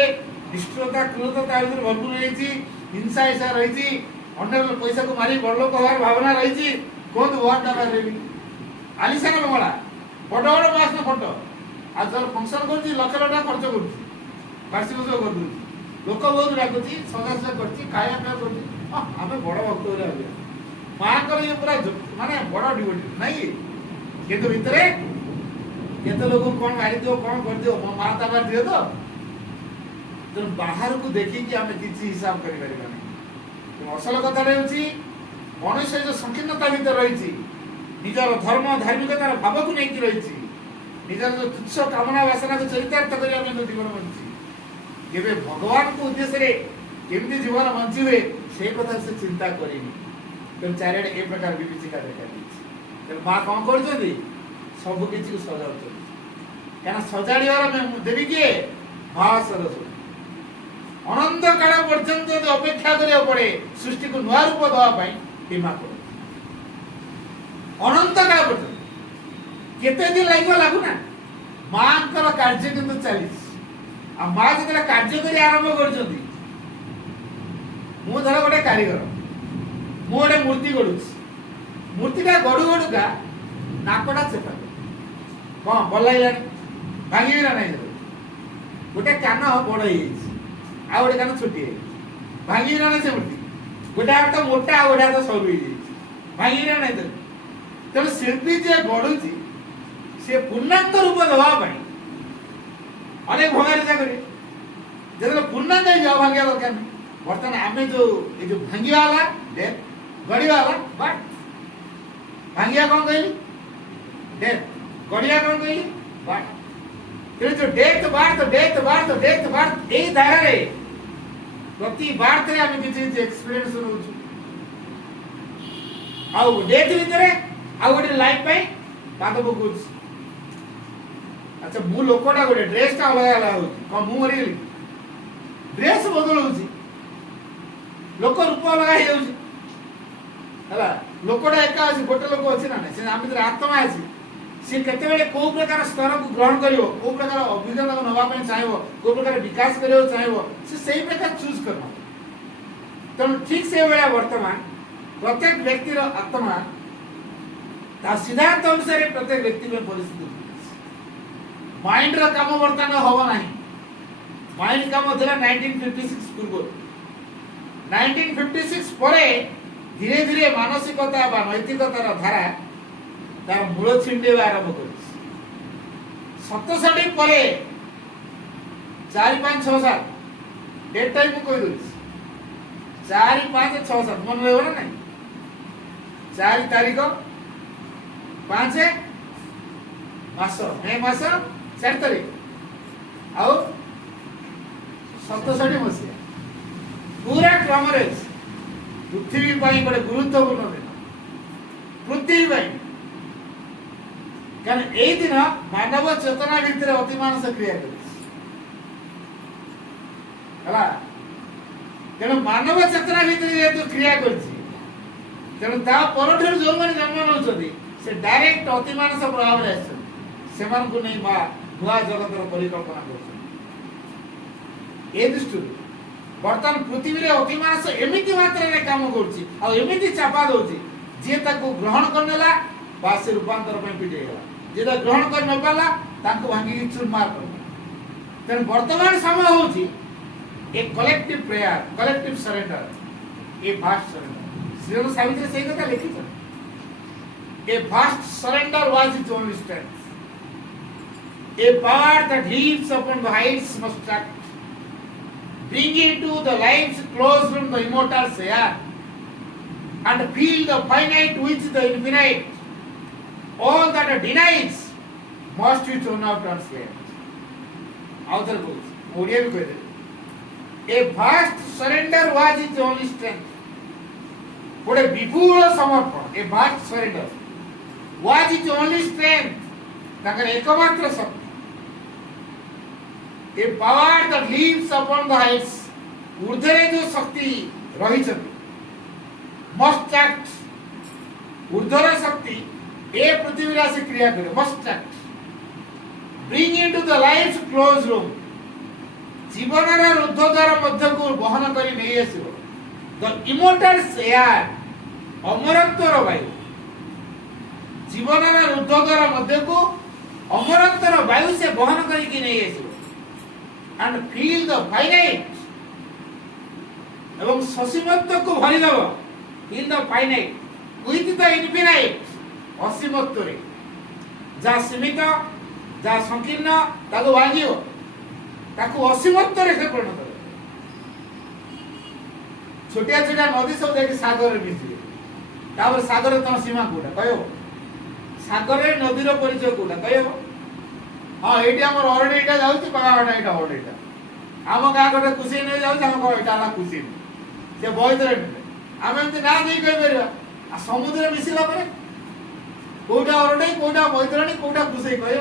निष्ठुरता क्रूरता भरपूर रही हिंसा हिंसा रही अन्य पैसा को मारी बड़ लोक हर भावना रही कौन भगवान डाक आलिशान बंगला बड़ बड़ ग्लास फोटो आज जब फंक्शन कर लक्ष लक्ष खर्च कर वार्षिक उत्सव कर लोक बहुत डाकुची सजासजा कर खाया पिया कर बड़ भक्त माँ ये पूरा माने बड़ डिवोटी नहीं किंतु भितर केते लोग कौन मारी दियो कौन कर दियो माँ ताबार दियो तो बाहर को देखिए आम किसी हिसाब कर असल कथा मनुष्य जो संकीर्णता भीतर रही निजर धर्म धार्मिकतार भाव को लेकिन रही निजर जो तुच्छ कामना वासना को चरितार्थ करने जीवन बंची केवे भगवान को उद्देश्य केमती जीवन बंची हुए से कथा से चिंता करेनि तेणु चारिड़े ए प्रकार विभीषिका देखा माँ कौन कर सब किसी को सजाऊ क्या सजाड़ार देवी किए महा सरस्वती अनंत काल पर्यंत अपेक्षा करा पड़े सृष्टि को नुआ रूप देवाई माँ को अनंत काल पर्यंत केते दिन लगुना माँ कार्य किंतु चली माँ जो कार्य कर आरंभ कर धर गोटे कारीगर मुझे मूर्ति गढ़ुच मूर्तिटा गढ़ु गढ़ुका नाकटा चेपा कौन भल लगे भांगी ना नहीं गोटे कान बड़ हो गोटे कान छोटी भांगी ना से मूर्ति गोटे हाथ मोटा गोटे हाथ सरू हो भांगी ना नहीं तेणु शिल्पी जे गढ़ुची से पूर्णांग रूप देवाई अनेक भंगारिता करे जो पूर्णांग भांगा दरकार नहीं बर्तमान आम जो ये भांगीवाला डेथ गढ़ीवाला बाट भांगिया कौन कहली डेथ गढ़िया कौन कहली बाट तेरे जो डेथ बार्थ यही धारा प्रति बार्थ रे आम किसी एक्सपीरियंस रोचु आउ डेथ भीतर आउ गोटे लाइफ पाई पाद पकाउछ अच्छा मु लोकटा गोटे ड्रेसटा अलग अलग हो कौन मु मरीगली ड्रेस बदल होची लोक रूप अलग हो जाऊँ लोकटा एका अच्छी गोटे लोक अच्छी ना से आम भर आत्मा अच्छी सी केते कौ प्रकार स्तर को ग्रहण कर कौ प्रकार अभिज्ञता को नापी चाहिए कौ प्रकार विकास करने चाहिए से प्रकार चूज कर तेणु ठीक से भाया बर्तमान प्रत्येक व्यक्तिर आत्मा सिद्धांत अनुसार प्रत्येक व्यक्ति परिस्थिति माइंड काम बर्तमान हम ना माइंड काम था 1956 पूर्व 1956 पर धीरे धीरे मानसिकता नैतिकतार धारा तार मूल छिंडेवा आरंभ कर 67 पर 4 5 6 7 डेट टाइम कह दूँ 4 5 6 7 मन रहा ना 4 तारीख ପାଞ୍ଚ ମାସ ମେ ମାସ 4 ତାରିଖ ଆଉ 67 ମସିହା ପୁରା କ୍ରମରେ ପୃଥିବୀ ପାଇଁ ଗୋଟେ ଗୁରୁତ୍ୱପୂର୍ଣ୍ଣ ଦିନ ପୃଥିବୀ ପାଇଁ କାରଣ ଏଇ ଦିନ ମାନବ ଚେତନା ଭିତରେ ଅତିମାନସ କ୍ରିୟା କରିଛି ହେଲା ତେଣୁ ମାନବ ଚେତନା ଭିତରେ ଯେହେତୁ କ୍ରିୟା କରିଛି ତେଣୁ ତା ପରଠାରୁ ଯେଉଁମାନେ ଜନ୍ମ ନେଉଛନ୍ତି ସେ ଡାଇରେକ୍ଟ ଅତିମାନସ ପ୍ରଭାବରେ ଆସିଛନ୍ତି ସେମାନଙ୍କୁ ନେଇ ମା ନୂଆ ଜଗତର ପରିକଳ୍ପନା କରୁଛନ୍ତି ଏ ଦୃଷ୍ଟିରୁ ବର୍ତ୍ତମାନ ପୃଥିବୀରେ ଅତିମାନସ ଏମିତି ମାତ୍ରାରେ କାମ କରୁଛି ଆଉ ଏମିତି ଚାପା ଦଉଛି ଯିଏ ତାକୁ ଗ୍ରହଣ କରିନେଲା ବା ସେ ରୂପାନ୍ତର ପାଇଁ ପିଟି ହେଇଗଲା ଯିଏ ତାକୁ ଗ୍ରହଣ କରି ନ ପାରିଲା ତାଙ୍କୁ ଭାଙ୍ଗିକି ଚୁରମାର କରିଦେଲା ତେଣୁ ବର୍ତ୍ତମାନ ସମୟ ହଉଛି a collective prayer collective surrender a vast surrender ଶ୍ରୀରାମ ସାବିତ୍ରୀ ସେଇ କଥା ଲେଖିଛନ୍ତି a vast surrender was its only strength a power that heaps upon the heights must act bring into the lives closed from the immortal air and feel the finite with the infinite all that denies must be thrown out and slain author goes Odia भी कह दे a vast surrender was its only strength ଗୋଟେ ବିପୁଳ ସମର୍ପଣ a vast surrender was its only strength ତାଙ୍କର ଏକମାତ୍ର ଶକ୍ତି a power that lives upon the heights ऊर्ध्वरे जो शक्ति रहिଛନ୍ତି must act ऊर्ध्वर शक्ति ए पृथ्वी राशि क्रिया करे must act bring into the life's closed room जीवनर रुद्धद्वार मध्य को बहन करी नहीं आसिबो the immortal air अमरत्वर वायु जीवनर रुद्धद्वार मध्य को अमरत्वर वायु से बहन करी कि नहीं आसिबो and feel the finite एवं ससीमत्व को भरी दब in the finite with the infinite असीमत्व रे जा सीमित जा संकीर्ण ताको भागियो ताको असीमत्व रे से परिणत करे छोटिया छोटिया नदी सब देखि सागर रे मिसिबे तापर सागर तम सीमा कोडा कयो सागर रे नदी रो परिचय कोडा कयो हां एटी हमर ऑलरेडी जाउची पगावटा एटा ऑलरेडी आम गाँ गोटे कुशी नहीं जाऊँ आम कह कुशी से बहितरे आम एमती ना नहीं कहीपर आ समुद्र मिसिला पर कौटा अरडे कौटा बैतरणी कौटा कुशी कह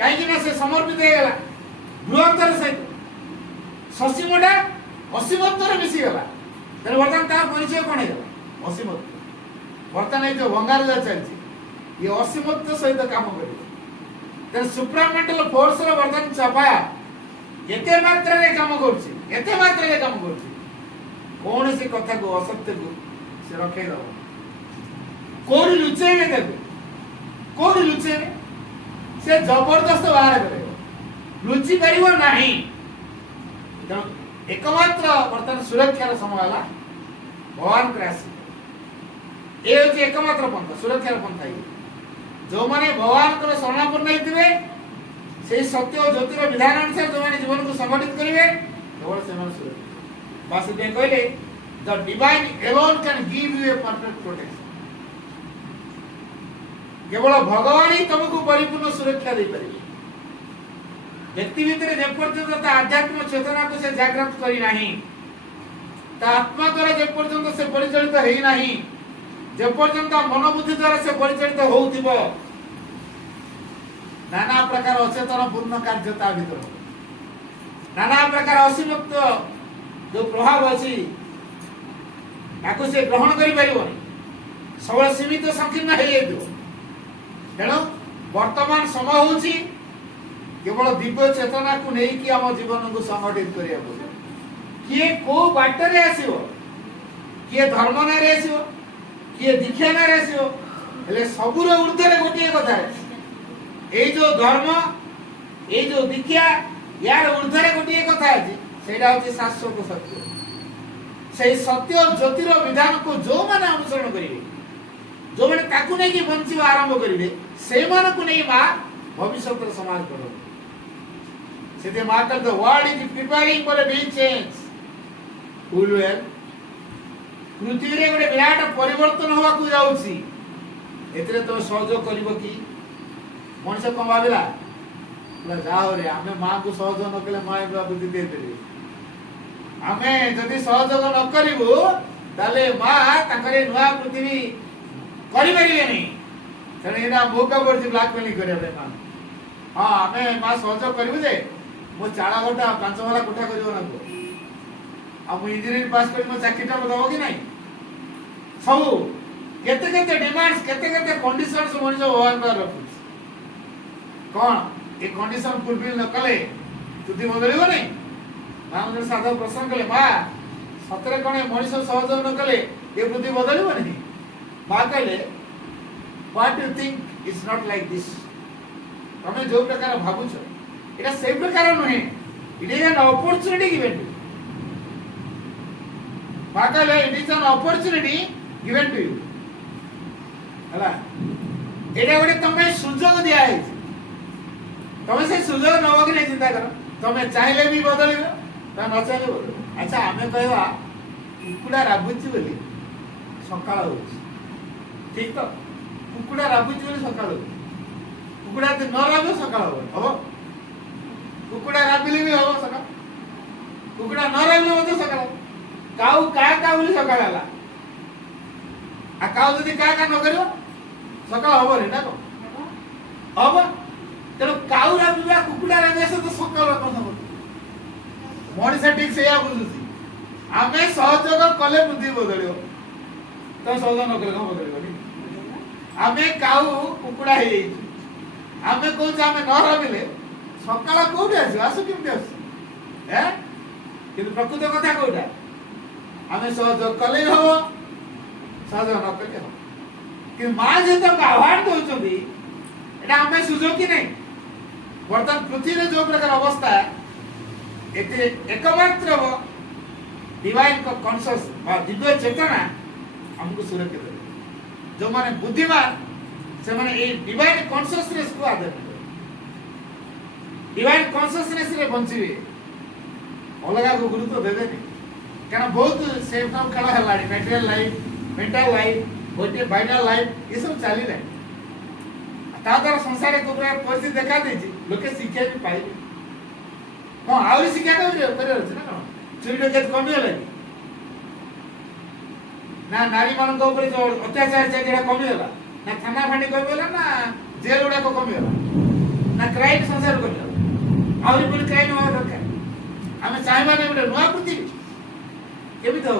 कहीं से समर्पित होगा बृहत्तर सहित ससीमटा असीमत्व मिसीगला तेरे बर्तमान तार परिचय कौन है असीमत्व बर्तमान ये जो भंगारुजा चलती ये असीमत्व सहित काम कर सुप्रामेंटल फोर्स रो वर्तन चपाया एते मात्रा रे काम करछि एते मात्रा रे काम करछि कोन से कथा को असत्य को से रखे दो कोन लुचे में देखो कोन लुचे से जबरदस्त बाहर करे लुचि परिबो नाही तो एकमात्र वर्तन सुरक्षा रो समय वाला भगवान क्रासी ए होछि एकमात्र पंथ सुरक्षा रो पंथ है जो माने भगवान को शरणापन्न होइतिबे से सत्य और ज्योतिर विधान अनुसार जो माने जीवन को संगठित करिवे केवल से मन सुरक्षा बस ये कहले the divine alone can give U a perfect protection केवल भगवान ही तुमको परिपूर्ण सुरक्षा दे परिबे व्यक्ति भीतर जे पर्यंत ता आध्यात्म चेतना को से जागृत करी नाही ता आत्मा द्वारा जे पर्यंत से परिचालित हेई नाही जे पर्यंत मनोबुद्धि द्वारा से परिचालित होउथिबो नाना प्रकार अचेतन पूर्ण कार्यता भीतर नाना प्रकार असीमत्व जो प्रभाव अछि ताको से ग्रहण करि परिबोनी सब सीमित संकीर्ण हे जेतो तेणु वर्तमान समय होछि केवल दिव्य चेतना को नहीं कि हम जीवन को संगठित करिया बोले किए को बाटरे आसीबो किए धर्म नारे आसीबो किए दीक्षा नारे आसीबो हेले सबुर ऊर्ध्वरे गोटिए कथा ए जो धर्म ए जो दीक्षा यार ऊर्ध्वरे गोटिए कथा अछि सेटा होछि शाश्वत सत्य से सत्य और ज्योतिर विधान को जो माने अनुसरण करिवे जो माने ताकू नै कि बंचिबा आरंभ करिवे से मान को नै मा भविष्यतर समाज करो सेते मा कल the world is preparing for a big change who will पृथ्वी रे गोटे विराट परिवर्तन होगा को जाउची एतरे तो सहयोग करिवो की मनुष्य कम भाविला बोला जाओ रे आमे मां को सहयोग न कले मां बुद्धि दे देबे आमे जदि सहयोग न करिवो ताले मां ताकरे नुआ पृथ्वी करि परिबे नहीं तने एना मौका पड़छि ब्लैकमेलिंग करे बे मां हां आमे मां सहयोग करिवो जे मो चाळा गोटा पांच वाला कोठा करिवो ना को आ मु इंजीनियरिंग पास करी मो चाकरीटा दबो कि नहीं सब केते केते डिमांड्स केते केते कंडीशंस मनिष भगवान पर रखु कौन ए कंडीशन फुलफिल न कले तुति बदलिबो नहीं मां मुझे साधा प्रश्न कले मां सतरे कोने मनिष सहयोग न कले ए बुद्धि बदलिबो नहीं मां कहले what you think is not like this तमे जो प्रकार भाबुछ एटा से प्रकार नहे it is an opportunity given to मां कहले it is an opportunity given to you हला एटा गोटे तमे सुजोग दिया है तमे से सुजोग नबो कि नहीं चिंता करो तमे चाहिले भी बदलिबो ता न चाहिले बदलिबो अच्छा हमें कहवा कुकुडा राबुची बोली सकाळ होची ठीक तो कुकुडा राबुची बोली सकाळ हो कुकुडा ते न राबो सकाळ हो कुकुडा राबिले भी हो सकाळ कुकुडा न राबिले मते सकाळ काऊ का बोली सकाळ आला आ काऊ जदी का न करियो सकाळ होबो रे ना को होबो तेरो काऊ राबिबा कुकुडा राबिया से तो सकाळ कथा बोल मଣିଷ ठीक से या बुझुसी आमे सहयोग कले बुद्धि बदलियो तो सहयोग न कले कम बदलियो नी आमे काऊ कुकुडा हे आमे कहू आमे न राबिले सकाळ कोउठी आसी आसु केमति आसी हैं किंतु प्रकृत कथा कोउटा आमे सहयोग कले हो सहयोग न कले हो कि मां जे तो आह्वान दोचंदी एटा आमे सुजोग कि नहीं वर्तमान पृथ्वी रे जो प्रकार अवस्था है एते एकमात्र डिवाइन को कॉन्शियस बा दिव्य चेतना हमको सुरक्षित करे जो माने बुद्धिमान से माने ए डिवाइन कॉन्शियसनेस को आदर करे डिवाइन कॉन्शियसनेस रे बंचिबे अलगा को गुरुत्व देबे नहीं कारण बहुत सेफ नाम कला हलाडी मटेरियल लाइफ मेंटल लाइफ गोटे फाइनल लाइफ ये सब चली रहे ता द्वारा संसार को परिस्थिति देखा देछि लोके शिक्षा भी पाइबे हां आउरी शिक्षा करे अछि ना चोरी डकैत कमी होला ना नारी मान को ऊपर जो अत्याचार छै जेडा कमी होला ना थाना फांडी कमी होला ना जेल उडा को कमी होला ना क्राइम संसार कमी होला आउरी पुनी क्राइम हो दरकार हमें चाहबा नै बडे नुआ पृथ्वी केबि तो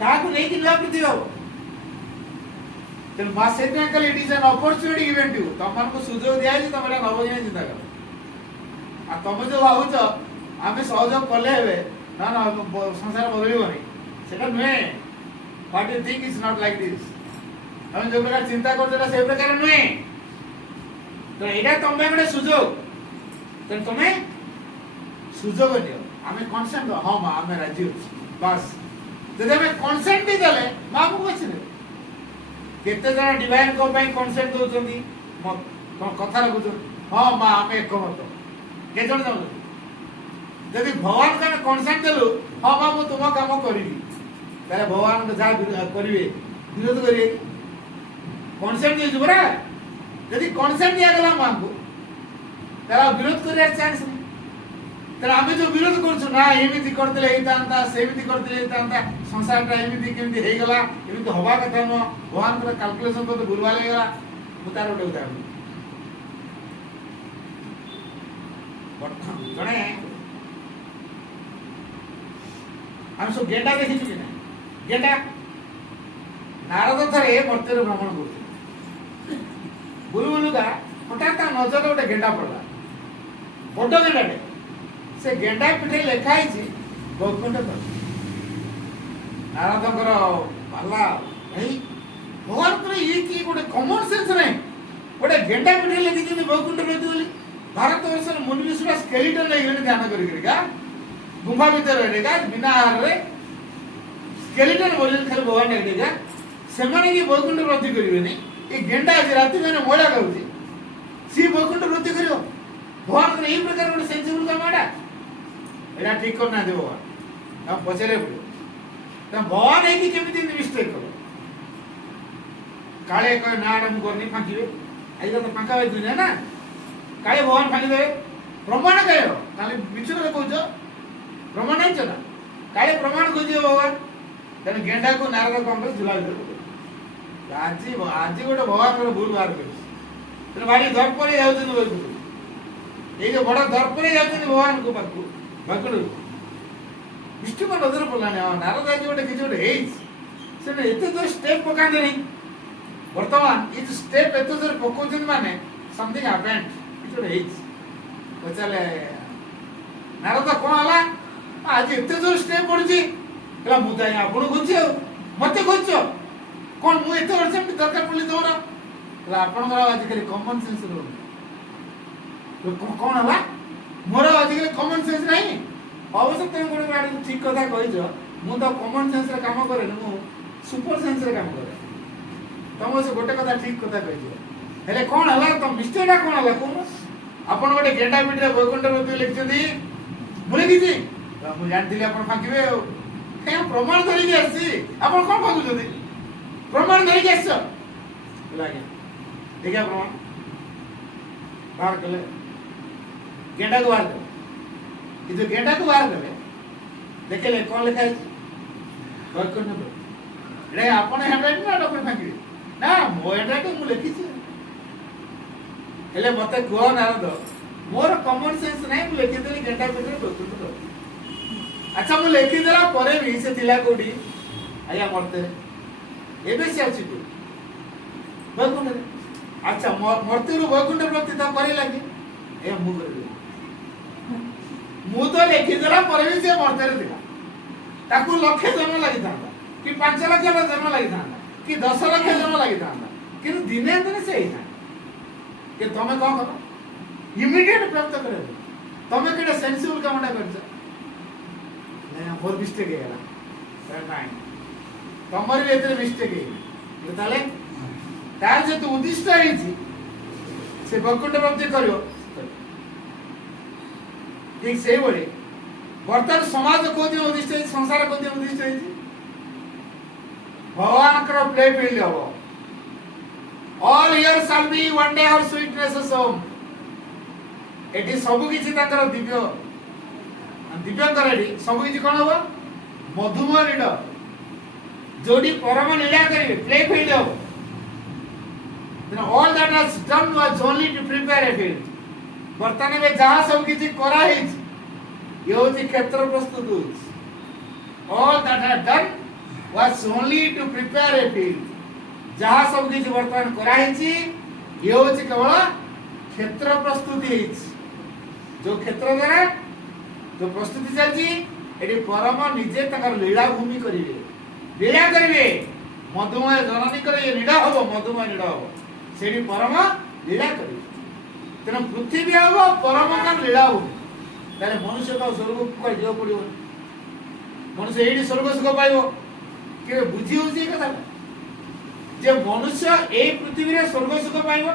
काकू नहीं कि नुआ पृथ्वी हो तेन मां सेट कल it is an opportunity given to तुम मन को सुजोग दिया है तुम एटा नबो जने चिंता करो आ तुम जो भावुच आमे सहयोग कले हेबे ना ना संसार बदलिबो नहीं सेटा नुए what you think is not like this हम जो प्रकार चिंता कर जेटा से प्रकार नुए तो एटा तुमबे गोटे सुजोग तेन तुमे सुजोग दियो आमे कंसेंट हां मां आमे राजी होछी बस जदि आमे कंसेंट भी देले मां को पछने केते जरा डिवाइन को पई कंसेंट दोचंदी कथा रखुछ हां मां आमे एकमत के जण जाऊ जदि भगवान का कंसेंट देलु हां मां मु तुम काम करिवि तारे भगवान जा करिवे विरोध करिवे कंसेंट दे जुबरा जदि कंसेंट दिया गला मां को तारा विरोध करिया चांस नहीं तर आमे जो विरोध करछु ना एमिति करतले हेतांता सेमिति करतले हेतांता संसारटा एमिति केमिति हे गला एमिति होबा कथा न भगवान कर कैलकुलेशन को तो भूलवा ले गला मुतार उठे उतार जने हम सब गेंडा देखि छु ना गेंडा नारद थरे मर्त्य भ्रमण करथि बुलबुलुगा हठात नजर गोटे गेंडा पड़ला बड़ गेंडाटे से गेंडा पिठे लेखा है वैकुंठ नारदकर पाला भाई भगवान को ये की गोटे कॉमन सेंस नहीं गोटे गेंडा पिठे लिखी वैकुंठ बोली भारत वर्ष मुनि ऋषि स्केलेटन नहीं ध्यान करिका गुंफा भीतर रहेगा बिना आहार रे स्केलेटन बोली खाली भगवान देखा से माने की वैकुंठ वृद्धि करिवे नहीं ये गेंडा आज राति मैंने मोड़ा करूची सी वैकुंठ वृद्धि करियो भगवान को ये प्रकार गोटे सेंसिबल का माडा एटा ठीक करना दे भगवान हम पचरे पड़ो भगवान है केमी मिस्टेक करो काले कहे ना मु करनी फांकिबे आई तो फांका होई दुनिया ना काले भगवान फांकी देबे प्रमाण कहो काले मिछरे कहउछ प्रमाण नहीं चला काले प्रमाण को दियो भगवान तने गेंडा को नारद कंबल झुला दे आज आज गोटे भगवान रो भूल बाहर कर तने भारी दर्परे जाउछन बोल ये जो बड़ा दर्परे जाउछन भगवान को पाकू भगड़ विष्णु को नजर पड़लानी नारद आज गोटे किछ गोटे हेई से एते तो स्टेप पकांदे नहीं वर्तमान ये जो स्टेप एतो जर पकोचन माने समथिंग हैपेंड किछ गोटे हेई पचाले नारद कोन हला आज एते जो स्टेप पड़जी कला मुदा आपण खोजि मते खोजो कोन मु एते वर्ष में दरकार पड़ली तोरा कला आपण घर आज करी कॉमन सेंस रो तो कोन हला मोर आज करी कॉमन सेंस नहीं अवश्य तुम गोटे गाड़ी ठीक कथा कहीच मु तो कॉमन सेंस रे काम करे मु सुपर सेंस रे काम करे तुम से गोटे कथा ठीक कथा कहीच हेले कोन हला तो मिस्टेक कोन हला कोन आपण गोटे गेंडा पिट रे बैकुंठ रे लिखछदी बोले किछि मु जानथिले आपण फाकिबे हे प्रमाण धरि के आसी आपण कोन फाकुछदी प्रमाण धरि के आछो लागे देखा प्रमाण बाहर कले गेंडा को बाहर ये जो गेंडा को बाहर करे देखले कौन लिखा है बैकुंठ रे आपण हैंडराइट ना डॉक्टर फांकी ना मो हैंडराइट मु लिखि छी हेले मते को नारद मोर कॉमन सेंस नहीं मु लिखि देली गेंडा पिटरे बैकुंठ अच्छा मु लिखि देला परे भी से थिला कोडी आया मरते एबे से अछि को बैकुंठ अच्छा मरते रो बैकुंठ प्रति त करे लागे ए मु करे मु तो लिखि देला पर भी से मरते थिला ताकू लक्ष्य जन्म लागि था कि 5 लाख जन्म लागि था कि 10 लाख जन्म लागि था कि दिने दिने से ही था कि तमे कौन करो इमीडिएट प्राप्त करे तमे केडा सेंसिबल कामटा करछ नै मोर मिस्टेक हेला सर नाही तमर भी एते मिस्टेक हे ताले तार जे तू उद्दिष्ट है से बकुट प्राप्ति करियो ठीक से बोले वर्तमान समाज को दिन उद्दिष्ट है संसार को दिन उद्दिष्ट है भगवान कर प्ले फील्ड हो all here shall be one day और स्वीटनेस होम एटी सब किछि ताकर दिव्य दिव्य करेडी सब किछि कोन हो मधुमय लीला जोडी परम लीला करिवे प्ले फील्ड हो then all that was done was only to prepare a field वर्तमान में जहां सब किछि करा है ये होती क्षेत्र प्रस्तुत हो all that had done was only to prepare a field जहां सब किछि वर्तमान करा है ये होती केवल क्षेत्र प्रस्तुति है जो क्षेत्र द्वारा जो प्रस्तुति चलती एटी परम निजे तकर लीला भूमि करिवे लीला करिवे मधुमय जननी करे ये लीला हो मधुमय लीला हो सेडी परम लीला करिवे तेना पृथ्वी हो परम का लीला हो ताले मनुष्य का स्वर्ग को जो पड़ियो मनुष्य एडी स्वर्ग सुख पाइबो के बुझी होची कथा जे मनुष्य ए पृथ्वी रे स्वर्ग सुख पाइबो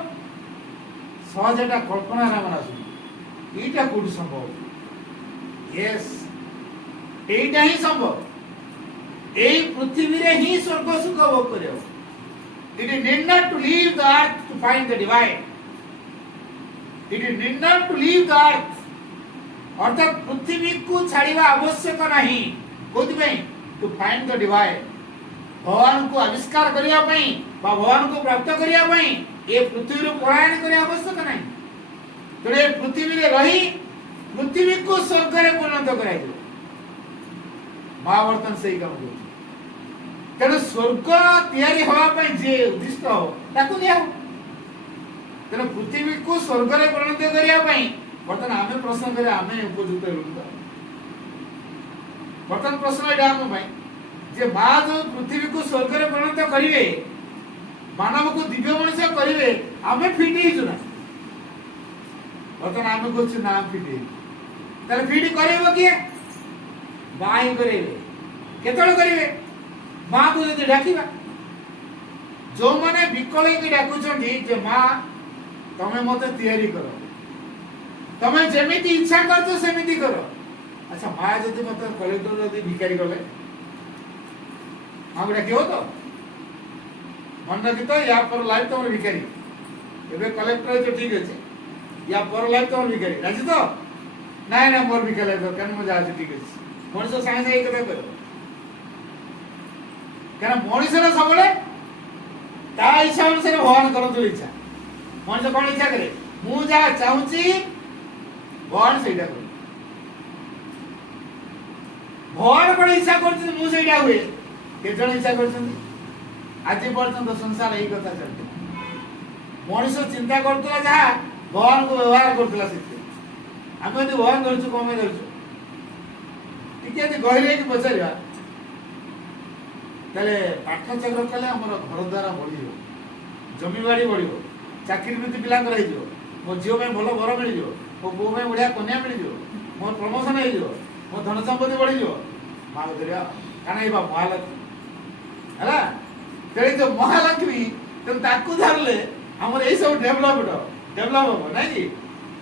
सहजटा कल्पना रा मना सुनी एटा कोड संभव यस एटा ही संभव ए पृथ्वी रे ही स्वर्ग सुख भोग करियो it is need not to leave the earth to find the divine it is need not to leave the earth अर्थात पृथ्वी को छाड़िबा आवश्यक नहीं कोथि पई टू फाइंड द डिवाइन भगवान को आविष्कार करिया पई बा भगवान को प्राप्त करिया पई ए पृथ्वी रो पलायन करिया आवश्यक नहीं तोरे पृथ्वी रे रही पृथ्वी को स्वर्ग रे परिणत कराई दे महावर्तन सही काम दे तेरे स्वर्ग तैयारी हवा पई जे उद्दिष्ट हो ताकू दिया तेरे पृथ्वी को स्वर्ग रे परिणत करिया पई बर्तन आमे प्रश्न करे आमे उपयुक्त हेलुता बर्तन प्रश्न एटा हम भाई जे मा जो पृथ्वी को स्वर्ग रे परिणत करिवे मानव को दिव्य मनुष्य करिवे आमे फिट ही जुना बर्तन आमे कुछ ना फिट ताले फिट करेबो किए बाई करेबे केतळ करिवे मां को जदि डाकिबा जो माने विकळे के डाकुचंदी जे मां तमे मते तैयारी करो तमे जेमिति इच्छा करतो सेमिति करो अच्छा मां जदि मते कलेक्टर जदि भिखारी गले हमको डाकियो तो मन रखी तो या पर लाइफ तुम भिखारी एबे कलेक्टर तो ठीक अछि या पर लाइफ तुम भिखारी राजी तो नाइ ना मोर भिखारी तो कन मजा अछि ठीक अछि मनुष्य सांगे सांगे कथा करो कारण मनुष्य सबले ता इच्छा अनुसार भगवान करतो इच्छा मनुष्य कोन इच्छा करे मु जा चाहूची भगवान सेटा करे भगवान कोन इच्छा करछन मु सेटा हुए के जण इच्छा करछन आज पर्यंत संसार यही कथा चलते मनुष्य चिंता करतला जहा भगवान को व्यवहार करतला सेते हम यदि भगवान करछु कोमे करछु टिके यदि गहिरे कि पचारिबा ताले पाठ चक्र कले हमर घर द्वारा बढ़ियो जमी बाड़ी बढ़ियो चाकरी वृत्ति पिला कराई दियो मो जियो में भलो बर मिल दियो मो बो में बढ़िया कन्या मिल दियो मो प्रमोशन हे दियो मो धन संपत्ति बढ़ी दियो मां दरिया कानाई बा महालक्ष्मी हला तेरे जो महालक्ष्मी तुम ताकू धरले हमर ए सब डेवलप हो नै कि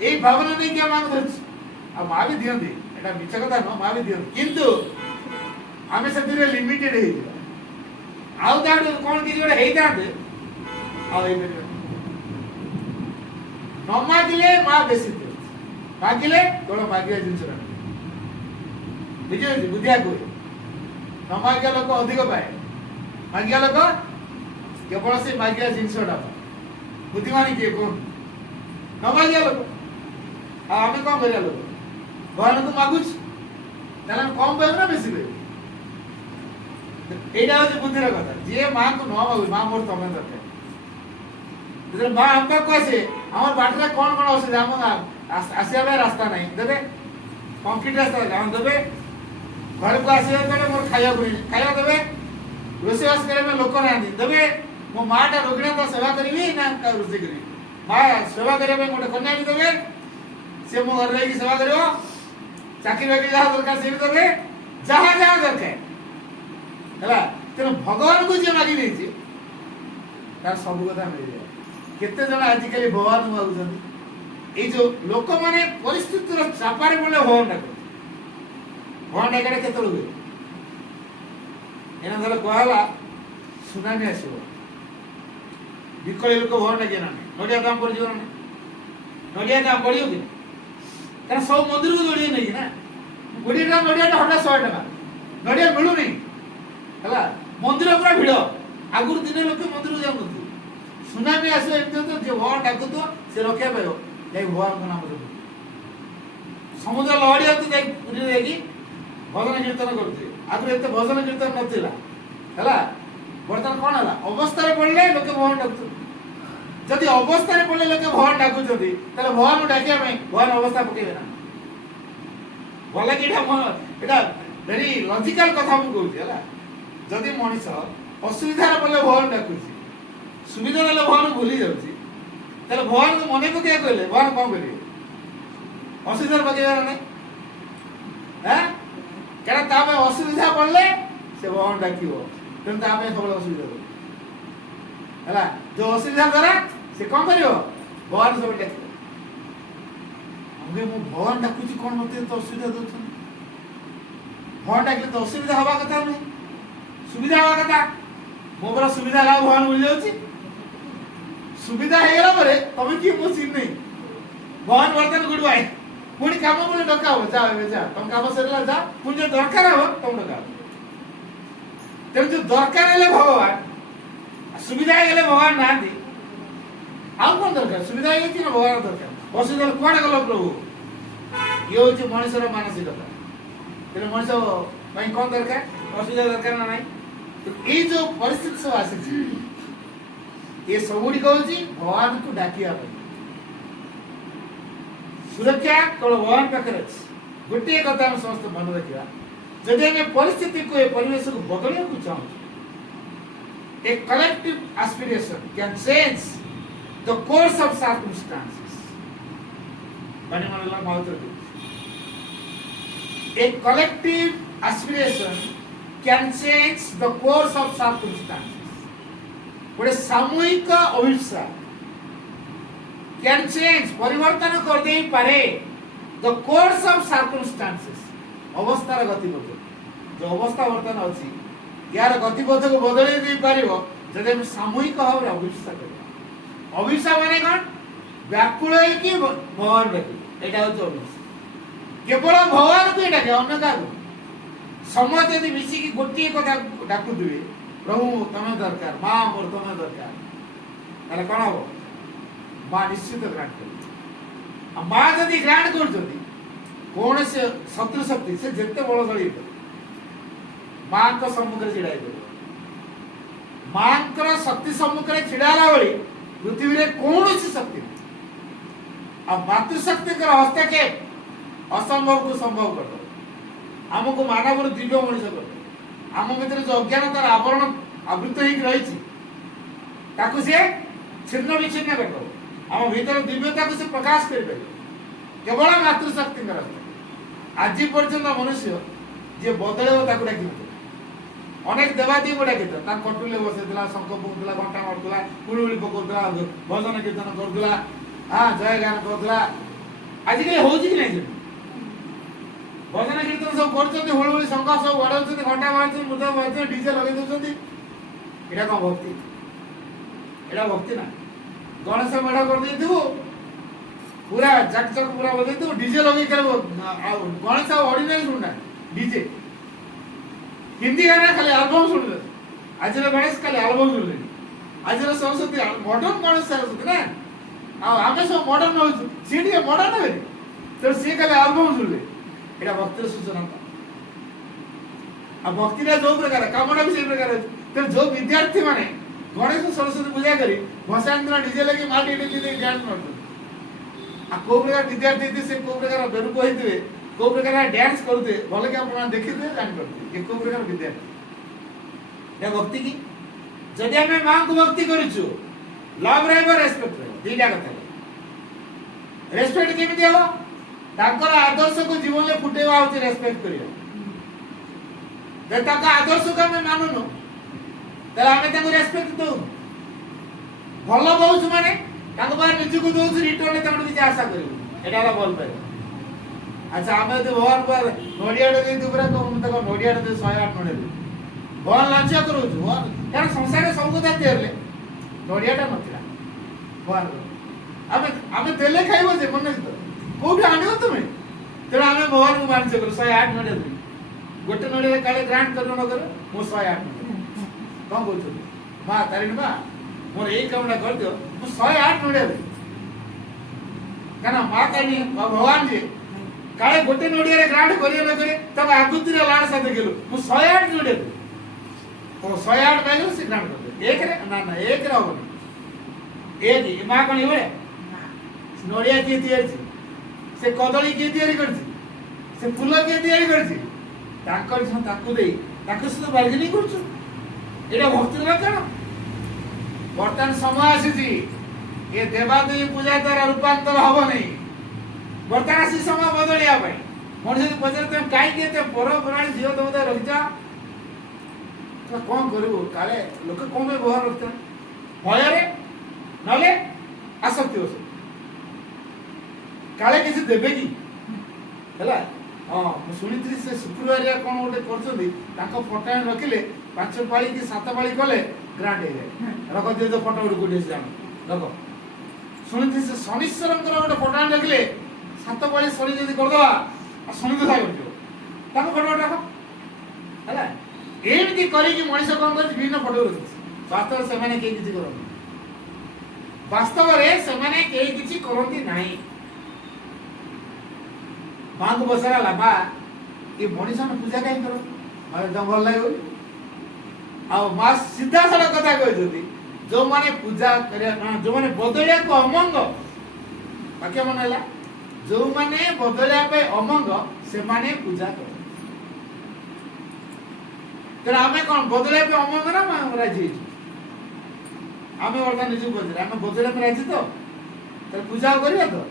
ए भावना नै के मांग धरछ आ मा भी दियंती एटा मिछ कथा न मा भी दियंती किंतु आमे सतिरे लिमिटेड हे आउ ताडू कोन कि जोडे हेई ताते आउ ए बेटा न मागिले मा बेसी दे मागिले तोड़ मागिया जिंस रा बुझे बुद्धिया को न मागिया लोक अधिक पाए मागिया लोक केवल से मागिया जिनसटा बुद्धिमानी किए कौन न मागिया लोक आम कौन कर लोक भगवान को मागुच कम पाइब ना बेसी पाइब এইটা হচ্ছে বুদ্ধির কথা যে মা কো ন মাগু মা মোর তমে দরকার যেটা মা আমকা কইছে আমার বাটরে কোন কোন অসুবিধা আমার আসিয়া রাস্তা নাই দেবে কংক্রিট রাস্তা গান দেবে घर को आसीबा बेले मोर खाया देबे रोसे वास करे में लोक ना देबे मो माटा रोगणा तो सेवा करबी ना का रोसे करबी मां सेवा करे में मोटे कन्या भी देबे से मो घर रही सेवा करियो चाकरी बाकरी जहाँ दरकार से भी देबे जहाँ जहाँ दरकार हला तेन भगवान को जे मागी देछि तार सब कथा मिल जाय केते जण आज काली भगवान मागुछन ए जो लोक माने परिस्थिति रो चापारे बोले हो ना भगवान एकडे केतळ हुए एना धर कहला सुनानी आसीबो बिकळे लोक भगवान डाके ना नडिया दाम पड़ जीवन नडिया दाम पड़ियो कि कारण सब मंदिर को जोड़ी नहीं ना गोडी दाम नडिया टा हटा 100 टका नडिया मिलु नहीं हला मंदिर पूरा भिड़ आगुर दिने लोक मंदिर को जाउ सुनामी आसे एमते तो जे भगवान डाकु तो से रखे पायो जाई भगवान को नाम रे समुद्र लहड़ी आते जाई पुरी रेगी भजन कीर्तन करते आगुर एते भजन कीर्तन नथिला हला बर्तन कोन हला अवस्था रे पड़ले लोक भगवान डाकु जदि अवस्था रे पड़ले लोक भगवान डाकु जदि तले भगवान को डाकिया में भगवान अवस्था पकेबे ना बोले कि एटा वेरी लॉजिकल कथा हम कहू हला जदि मनीष असुविधा रे पड़ले भगवान डाकु सुविधा रे भगवान भूली जाउची तले भगवान को मने को के कहले भगवान कोन करियो असुविधा पकेबे ना हैं कारण तामे असुविधा पड़ले से भगवान डाकियो तेन तामे सबले असुविधा हो हला जो असुविधा द्वारा से कोन करियो भगवान सब डाकियो हमके मो भगवान डाकुची कोन मते तो असुविधा दोछन भगवान डाकले तो असुविधा हवा कथा नहीं सुविधा हवा कथा मो बरा सुविधा ला भगवान मिल जाउची सुविधा हे गेला परे तमे की मो चिन नहीं भगवान वर्तन गुड बाय पुणी काम बोले डका हो जा तुम काम सरला जा पुणी जो दरकार हो तुम डका तेरे जो दरकार हेले भगवान सुविधा हेले भगवान ना दी आउ कोन दरकार सुविधा हे कि ना भगवान दरकार असुविधा कोन गलो प्रभु यो जे मनुष्यर मानसिकता तेरे मनुष्य भाई कोन दरकार असुविधा दरकार ना नहीं तो ए जो परिस्थिति सब आसे ये सबुडी कहूची भगवान को डाकिया भाई सुरक्षा केवल भगवान पाखे अच्छी गोटे कथा हम समस्त मन रखा जदि आम परिस्थिति को परिवेश को बदल को चाहूँ a collective aspiration can change the course of circumstances बने मन ला माउथ a collective aspiration can change the course of circumstances गोटे सामूहिक अभिप्सा can change परिवर्तन कर दे पारे the course of circumstances अवस्था रे गति बदल जो अवस्था वर्तन अछि यार गतिपथ को बदल दे पारिबो जदि हम सामूहिक भाव अभिप्सा कर अभिप्सा माने कौन व्याकुल कि भगवान डाक एटा हो अभिप्सा केवल भगवान को डाके अन्य का समस्त यदि मिसिकी गोटे कथा डाकुवे प्रभु तमें दरकार माँ मोर तमें दरकार ताले कौन हम माँ निश्चित ग्रांट कर माँ जदि ग्रांट कर कौन से शत्रु शक्ति से जिते बलशाली माँ को सम्मुख में छिड़ा माँ शक्ति सम्मुख में छिड़ाला बेली पृथ्वी रे कौन सी शक्ति आ मातृशक्ति हस्तक्षेप असंभव को संभव कर आमको मानव दिव्य मनीष कर आम भर जो अज्ञानतार आवरण आवृत हो छिन्न विच्छिन्न कर आम भीतर दिव्यता को से प्रकाश कर केवल मातृशक्ति आज पर्यंत मनुष्य जी बदल डाक अनेक देवादी को डाक कटुले बसैला शंख फुकुला घंटा मारूला कुड़ुड़ी पकाउला भजन कीर्तन करूला हाँ जय गान करूला आजिकल हो भजन कीर्तन सब कर हुड़हुड़ी शंख सब बढ़ाऊँ घंटा मार मुद्दा मार डीजे लगे दौरान यहाँ कौन भक्ति यहाँ भक्ति ना गणेश मेढ़ कर पूरा चक चक पूरा बजे डीजे लगे गणेश ऑर्डिनरी सुनना डीजे हिंदी गाना खाली एल्बम सुन आज गणेश खाली एल्बम सुन आज सरस्वती मॉडर्न गणेश सरस्वती ना आम सब मॉडर्न हो सी मॉडर्न हे तो सी खाली एल्बम सुन एटा भक्तिर सूचना आ भक्ति जो प्रकार कामना भी से प्रकार तो जो विद्यार्थी माने गणेश सरस्वती पूजा करी भसाण दिन डीजे लगी माटी डीजे डांस करते आ को प्रकार विद्यार्थी थी से को प्रकार बेरुक होइतबे को प्रकार डांस करते भले कि आपण देखिते जान करते ये को प्रकार विद्यार्थी ये भक्ति की जदि हमें मां को भक्ति करिछु लव रहबो रेस्पेक्ट रहबो दीटा कथा रेस्पेक्ट केमिति हो ताकर आदर्श को जीवन में फुटेवा होती रेस्पेक्ट करियो जे ताका आदर्श को हम मानुनो तले हमें ताको रेस्पेक्ट दो भलो बहुछ माने ताको बार निज को दोस रिटर्न ताको किछ आशा करियो एटाला बोल पाए अच्छा हमें तो भगवान पर नोडिया दे दुबरा को हम ताको नोडिया दे 108 नोडे भगवान लांचा करू भगवान यार संसार सब कथा तेरले नोडिया टा नथिला भगवान हमें तेले खाइबो जे मन नहीं कोठी आनियो तुमे तेरा हमें भगवान को मान करो 108 नोडे गोटे नोडे काले ग्रांट करो न करो मो 108 कौन बोल माँ तारिणी माँ मोर यही कामना कर दियो मो 108 नोडे कहना माँ तारिणी भगवान जी काले गोटे नोडिया रे ग्रांट करियो न करे तब आगुति रे लाड़ साथे गेलो मो 108 नोडे तो 108 पाइलो से ग्रांट कर दे एक रे ना ना एक रे होबो एक माँ कोन इबे नोडिया की तैयारी से कदली के तैयारी करछि से फूल के तैयारी करछि ताकर जो ताकू देई ताकू से बार्गेनिंग करछु एटा भक्ति लक्षण वर्तमान समय आसी ये देवादेवी पूजा द्वारा रूपांतर हबो नहीं वर्तमान आसी समय बदलिया भाई मनुष्य पचारते काई के परपराणी जीव देवता रखिचा तो कौन करू काले लोक कौन व्यवहार रखते भय नले आसक्ति हो काले किसी देबे की हैला हां मु सुनित्री से शुक्रवार या कोन ओटे करछोदी ताको फोटो रखिले 5 पाली की 7 पाली कले ग्रांट हे जाय रख दे तो फोटो उड गुडी जान रख सुनित्री से शनिश्वरंकर ओटे फोटो रखिले 7 पाली शनि जदी कर दवा आ शनि तो साइ करजो ताको फोटो रख हैला एमिति करी कि मनुष्य कोन कर बिना फोटो रख वास्तव से माने के किछि करो वास्तव रे से माने के किछि करंती नाही माँ को बसरा लाबा ये मनीषा ने पूजा कहीं करो मारे एकदम भल लगे आ माँ सीधा सारा कथा कह जदी जो माने पूजा करे जो माने बदलिया को अमंग बाकी मन हैला जो माने बदलिया पे अमंग से माने पूजा कर तेरा हमें कौन बदलिया पे अमंग ना मैं राजी हमें वर्तमान निज बदले हमें बदलिया पे राजी तो तेरे पूजा करिया तो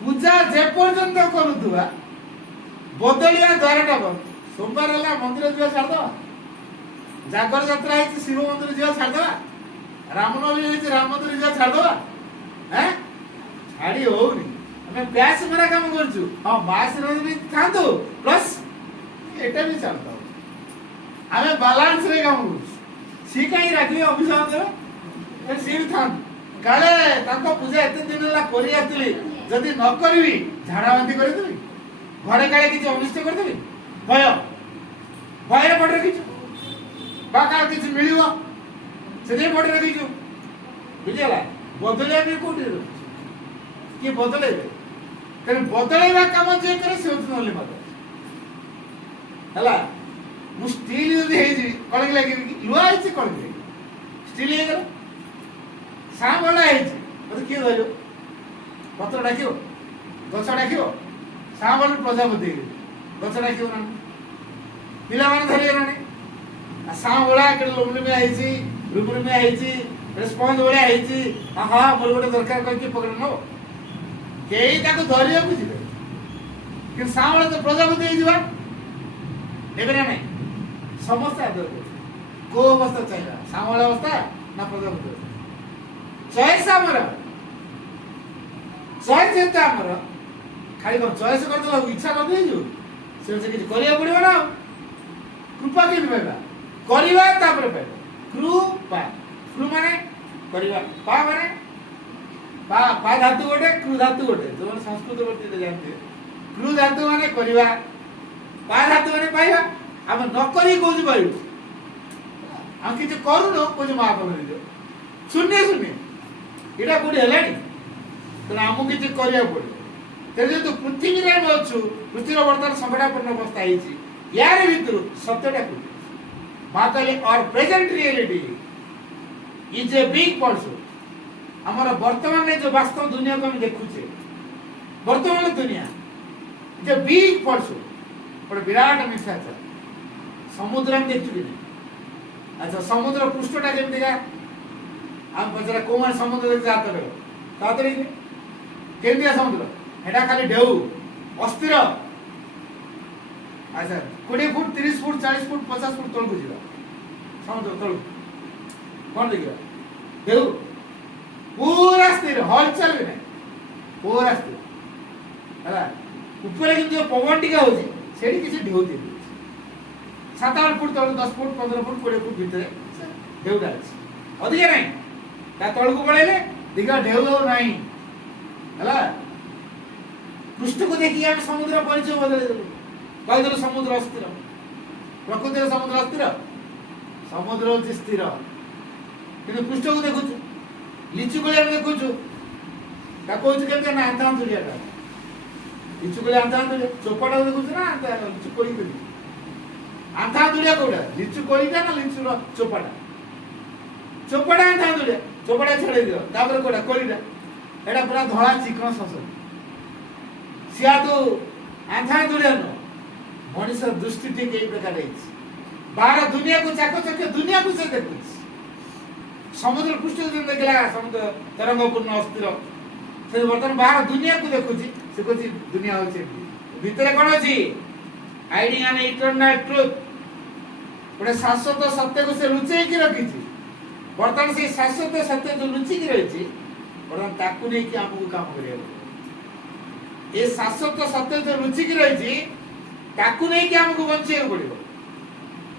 पूजा जे पर्यंत करूथुवा बदलिया द्वारटा बंद सोमवार हला मंदिर जीवा छाड़ दवा जागर यात्रा है शिव मंदिर जीवा छाड़ दवा रामनवमी है राम मंदिर जीवा छाड़ दवा हैं छाड़ी होनी हमें प्यास मेरा काम करछु हां मास भी खातो प्लस एटा भी छाड़ दो आमे बैलेंस रे काम करू सी कहीं राखी अभिशाप देव ए सी भी थान काले ताको पूजा एते दिन ला करी आतली जदी न करबी झाड़ा बांधी कर देबी घरे काले किछ अनिष्ट कर देबी भय भय पड़े किछ बाका किछ मिलियो सेदे पड़े किछ बुझला बदले भी कोठी कि बदले तेरे बदलेवा काम जे करे से नले मत हला मु स्टील यदि हे जी कलग लागे लुआ है कलग लागे स्टील हे गला सा बोला है जी मत किए धरियो पत्र डाकियो गछ डाकियो सा बोल प्रजापति गछ डाकियो ना पिला माने धरियो ना आ सा बोला के लोमने में है जी रुपुर में है जी रेस्पॉन्स बोला है जी हां मोर गोटे दरकार कर के पकड़ नो केई ताको धरियो बुझिबे कि सा बोला तो प्रजापति हे जीवा देबे ना नहीं समस्या आदर को अवस्था चाहिए सामल अवस्था ना प्रजापति चॉइस हमर चॉइस जेता हमर खाली कोन चॉइस कर दो इच्छा कर दे जो से किछ करिया पड़िबो ना कृपा के देबा करिवा तापर पे कृपा कृ माने करिवा पा माने पा धातु गोटे कृ धातु गोटे जो संस्कृत वर्ती जानते कृ धातु माने करिवा पा धातु माने पाइबा हम नकरी कोज पाइबो हम किछ करू न कोज मा कर दे शून्य शून्य एटा कोडी हलानी तो हमु किछ करिया पड़े ते जो पृथ्वी रे अछु पृथ्वीर वर्तमान संकटापन्न अवस्था हिची यार भितर सत्यटा को मा कहले और present reality is a big person हमर वर्तमान रे जो वास्तव दुनिया को हम देखुचे वर्तमान दुनिया इज ए बिग पर्सन पर विराट मिथ्याचार समुद्र में देखु कि अच्छा समुद्र पृष्ठटा केमति का हम पजरा कोमल समुद्र देख जात रे तातरी केमतिया समुद्र हेडा खाली ढेउ अस्थिर अच्छा 20 फुट 30 फुट 40 फुट 50 फुट तळ बुझिबा समुद्र तळ कोन देखिबा ढेउ पूरा स्थिर हलचल भी नहीं पूरा स्थिर हला ऊपर कि जो पवन टिका होची सेठी किसी ढेउ दे 7-8 फुट तळ 10 फुट 15 फुट 20 फुट भीतर ढेउटा अछि अधिक नहीं ता तळ को पळेले दिगा ढेउ नहीं हला पृष्ठ को देखि हम समुद्र परिचय बदले देलु कहि देलु समुद्र अस्थिर प्रकृति रे समुद्र अस्थिर समुद्र अछि स्थिर किंतु पृष्ठ को देखुछु लिचु कोले हम देखुछु ता कोच केते ना अंता तुलिया ता लिचु कोले अंता तुलिया चोपड़ा देखुछु ना अंता लिचु कोली कोली अंता तुलिया कोडा लिचु कोलीटा ना लिचु रो चोपड़ा चोपड़ा अंता तुलिया चोपड़ा छड़े दियो तापर कोडा कोलीटा एडा पूरा धळा चिकन सस सिया तो अंता तुलिया न मनुष्य दृष्टि ठीक एई प्रकार है बाहर दुनिया को चाको चके दुनिया को से देखुछ समुद्र पृष्ठ जो देखला समुद्र तरंगपूर्ण अस्थिर से वर्तमान बाहर दुनिया को देखुची से कोची दुनिया होची भीतर कोन अछि हाइडिंग एन इटर्नल ट्रुथ पुरे शाश्वत सत्य को से लुचै की रखिची वर्तमान से शाश्वत सत्य जो लुचि की रहिची वर्तमान ताकू नै कि हमहु काम करिया ए शाश्वत सत्य जो लुचि की रहिची ताकू नै कि हमहु बंचे पड़िबो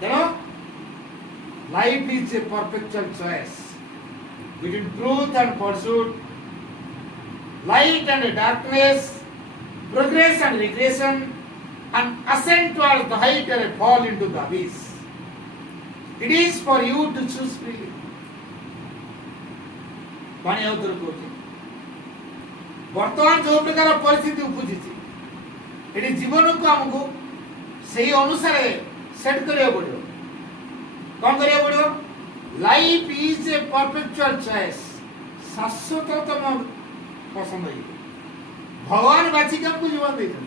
तेनो life is a perpetual choice between truth and pursuit, light and darkness, progress and regression, and ascent towards the height or a fall into the abyss. It is for you to choose freely. पानी अवतर कोठी वर्तमान जो प्रकार परिस्थिति उपजिछि eighty जीवन को हमको सही अनुसार सेट करिया पड़ियो कोन करिया पड़ियो life is a perpetual choice शाश्वततम पसंद है भगवान बाची के हमको जीवन देते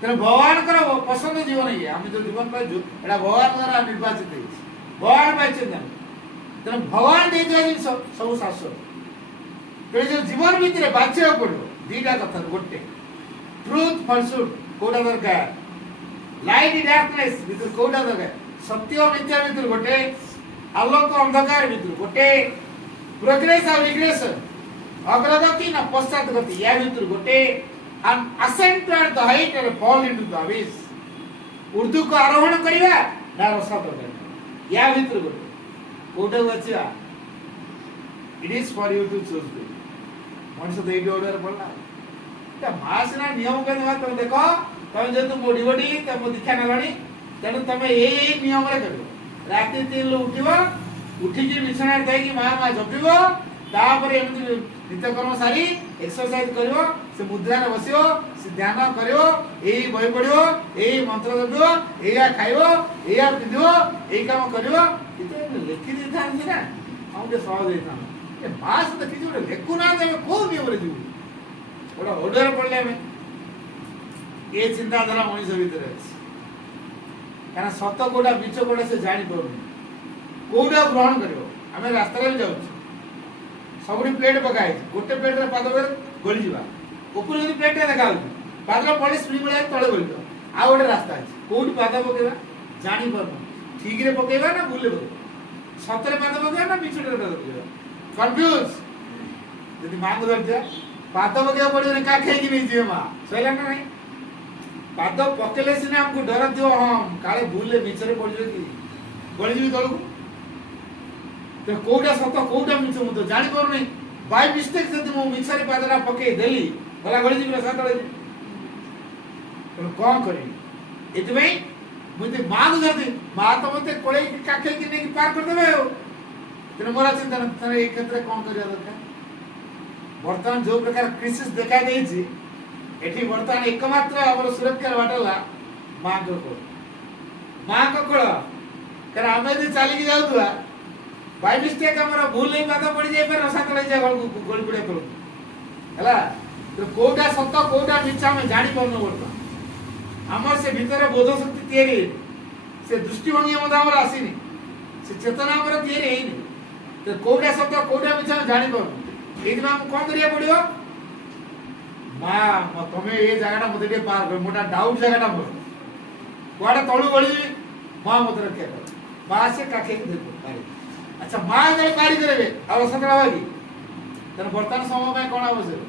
तेरे भगवान करो पसंद जीवन है हम जो जीवन पाइ जो एटा भगवान द्वारा निर्वाचित है भगवान बाची देन तेरे भगवान दे जो जिन सब शाश्वत तेरे जो जीवन भीतर बाचे पड़ो दीटा कथा गोटे ट्रुथ फॉल्सहुड कोडा दरकार लाइट डार्कनेस भीतर कोडा दरकार सत्य और मिथ्या भीतर गोटे आलोक अंधकार भीतर गोटे प्रोग्रेस और रिग्रेशन अग्रगति ना पश्चातगति या भीतर गोटे and ascent toward the height और फॉल इनटू द अबिस ऊर्ध्व को आरोहण करिवा ନା ରସା ତରକାରୀ ୟା ଭିତରୁ ଗୋଟେ କୋଉଟାକୁ ବାଛିବା it is for you to choose the ମଣିଷ ତ ଏଇଠି ଓଡ଼ିଆରେ ପଡ଼ିଲା এটা ମା ସିନା ନିୟମ କରିବା ତମେ ଦେଖ ତମେ ଯେହେତୁ ବଡି ବଡି ତମ ଦୀକ୍ଷା ନେଲଣି ତେଣୁ ତମେ ଏଇ ନିୟମରେ କରିବ ରାତି 3 ଉଠିବ ଉଠିକି ବିଛଣାରେ ଯାଇକି ମା ଜପିବ ତାପରେ ଏମିତି ନିତ୍ୟକର୍ମ ସାରି ଏକ୍ସରସାଇଜ କରିବ ସେ ମୁଦ୍ରାରେ ବସିବ ସେ ଧ୍ୟାନ କରିବ ଏଇ ବହି ପଢିବ ଏଇ ମନ୍ତ୍ର ଜପିବ ଏଇଆ ଖାଇବ ଏଇଆ ପିନ୍ଧିବ ଏଇ କାମ କରିବ କିନ୍ତୁ ଲେଖି ଦେଇଥାନ୍ତି ନା ଆଉ ଟିକେ ସହଜ ହେଇଥାନ୍ତା ଏ ମା ସହିତ କିଛି ଗୋଟେ ଲେଖୁନାହାନ୍ତି ଆମେ କୋଉ ନିୟମରେ ଯିବୁ ଗୋଟେ ଓଡିଆରେ ପଢିଲେ ଆମେ ଏ ଚିନ୍ତାଧାରା ମଣିଷ ଭିତରେ ଅଛି କାରଣ ସତ କୋଉଟା ମିଛ କୋଉଟା ସେ ଜାଣିପାରୁନି କୋଉଟା ଗ୍ରହଣ କରିବ ଆମେ ରାସ୍ତାରେ ବି ଯାଉଛୁ ସବୁଠି ପ୍ଲେଟ୍ ପକା ହେଇଛି ଗୋଟେ ପ୍ଲେଟ୍ରେ ପାଦ ଗଳିଯିବା ଉପରୁ ଯଦି ପ୍ଲେଟ୍ଟା ଦେଖା ହଉଛି ପାଦ ପଡି ସ୍ପ୍ରିଂ ଭଳିଆ ତଳେ ଗଳିଯିବ ଆଉ ଗୋଟେ ରାସ୍ତା ଅଛି କୋଉଠି ପାଦ ପକେଇବା ଜାଣିପାରୁନୁ ଠିକରେ ପକେଇବା ନା ଭୁଲରେ ପକେଇବା ସତରେ ପାଦ ପକେଇବା ନା ମିଛରେ ପାଦ ପକେଇବା କନଫ୍ୟୁଜ ଯଦି ମାଙ୍କୁ ଧରିଥିବା ପାଦ ପକେଇବା ପଡିବନି କାହା ଖାଇକି ନେଇଯିବେ ମା ସରିଲା ନା ନାଇଁ ପାଦ ପକେଇଲେ ସିନା ଆମକୁ ଡର ଥିବ ହଁ କାଳେ ଭୁଲରେ ମିଛରେ ପଡିଯିବ କି ଗଳିଯିବି ତଳକୁ ତ କୋଉଟା ସତ କୋଉଟା ମିଛ ମୁଁ ତ ଜାଣିପାରୁନି ବାଇ ମିଷ୍ଟେକ୍ ଯଦି ମୁଁ ମିଛରେ ପାଦଟା ପକେଇ ଦେଲି ଗଲା ଗଳିଯିବି ନା ତଳେ ଯିବି ତେଣୁ କ'ଣ କରିବି ଏଥିପାଇଁ ମୁଁ ଯଦି ମାକୁ ଧରିବି ମା ତ ମତେ କୋଳେଇକି କାଖେଇକି ନେଇକି ପାର କରିଦେବେ ଆଉ ତେଣୁ ମୋର ଚିନ୍ତା ଏଇ କ୍ଷେତ୍ରରେ କ'ଣ କରିବା ଦରକାର ବର୍ତ୍ତମାନ ଯୋଉ ପ୍ରକାର କ୍ରିସିସ୍ ଦେଖା ଦେଇଛି ଏଠି ବର୍ତ୍ତମାନ ଏକମାତ୍ର ଆମର ସୁରକ୍ଷାର ବାଟ ହେଲା ମାଙ୍କ କୋଳ କାରଣ ଆମେ ଯଦି ଚାଲିକି ଯାଉଥିବା ବାଇ ମିଷ୍ଟେକ୍ ଆମର ଭୁଲ ହେଇ ପାଦ ପଡି ଯାଇପାରେ ରସା ତଳେ ଯାଏ ଗଳି ପଡିଆ ତଳକୁ ହେଲା କୋଉଟା ସତ କୋଉଟା ମିଛ ଆମେ ଜାଣିପାରୁନୁ ବର୍ତ୍ତମାନ ଆମର ସେ ଭିତରେ ବୋଧ ଶକ୍ତି ତିଆରି ହେଇନି ସେ ଦୃଷ୍ଟିଭଙ୍ଗୀ ମଧ୍ୟ ଆମର ଆସିନି ସେ ଚେତନା ଆମର ତିଆରି ହେଇନି ତ କୋଉଟା ସତ କୋଉଟା ମିଛ ଆମେ ଜାଣିପାରୁନୁ ଏଇଥିପାଇଁ ଆମକୁ କ'ଣ କରିବାକୁ ପଡିବ ମା ତମେ ଏ ଜାଗାଟା ମତେ ଟିକେ ପାର କର ମୋଟା ଡାଉଟ୍ ଜାଗାଟା ମୋର କୁଆଡେ ତଳୁ ଗଳିଯିବି ମା ମତେ ରକ୍ଷା କର ମା ସେ କାଖେଇକି ଦେଖ ଆଚ୍ଛା ମା ଯାଇ ପାରି କରିବେ ଆଉ ରସତଳା ବାକି ତେଣୁ ବର୍ତ୍ତମାନ ସମୟ ପାଇଁ କ'ଣ ଆବଶ୍ୟକ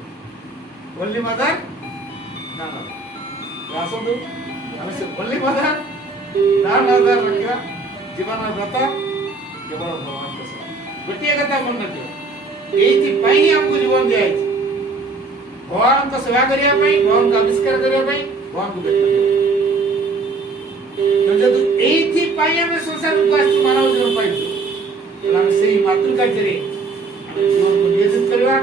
ଓନ୍ଲି ମଦର ନା ଆସନ୍ତୁ ଆମେ ସେ ଓନ୍ଲି ମଦର ନା ରଖିବା ଜୀବନର ବ୍ରତ କେବଳ ଭଗବାନଙ୍କ ସେବା ଗୋଟିଏ କଥା ମନେ ରଖିବ ଏଇଥିପାଇଁ ହିଁ ଆମକୁ ଜୀବନ ଦିଆଯାଇଛି ଭଗବାନଙ୍କ ସେବା କରିବା ପାଇଁ ଭଗବାନଙ୍କୁ ଆବିଷ୍କାର କରିବା ପାଇଁ ଭଗବାନଙ୍କୁ ବ୍ୟକ୍ତ କରିବା ଯେହେତୁ ଏଇଥିପାଇଁ ଆମେ ସଂସାରକୁ ଆସିଛୁ ମାନବ ଜୀବନ ପାଇଛୁ ଆମେ ସେଇ ମାତୃ କାର୍ଯ୍ୟରେ ଆମେ ଜୀବନକୁ ନିୟୋଜିତ କରିବା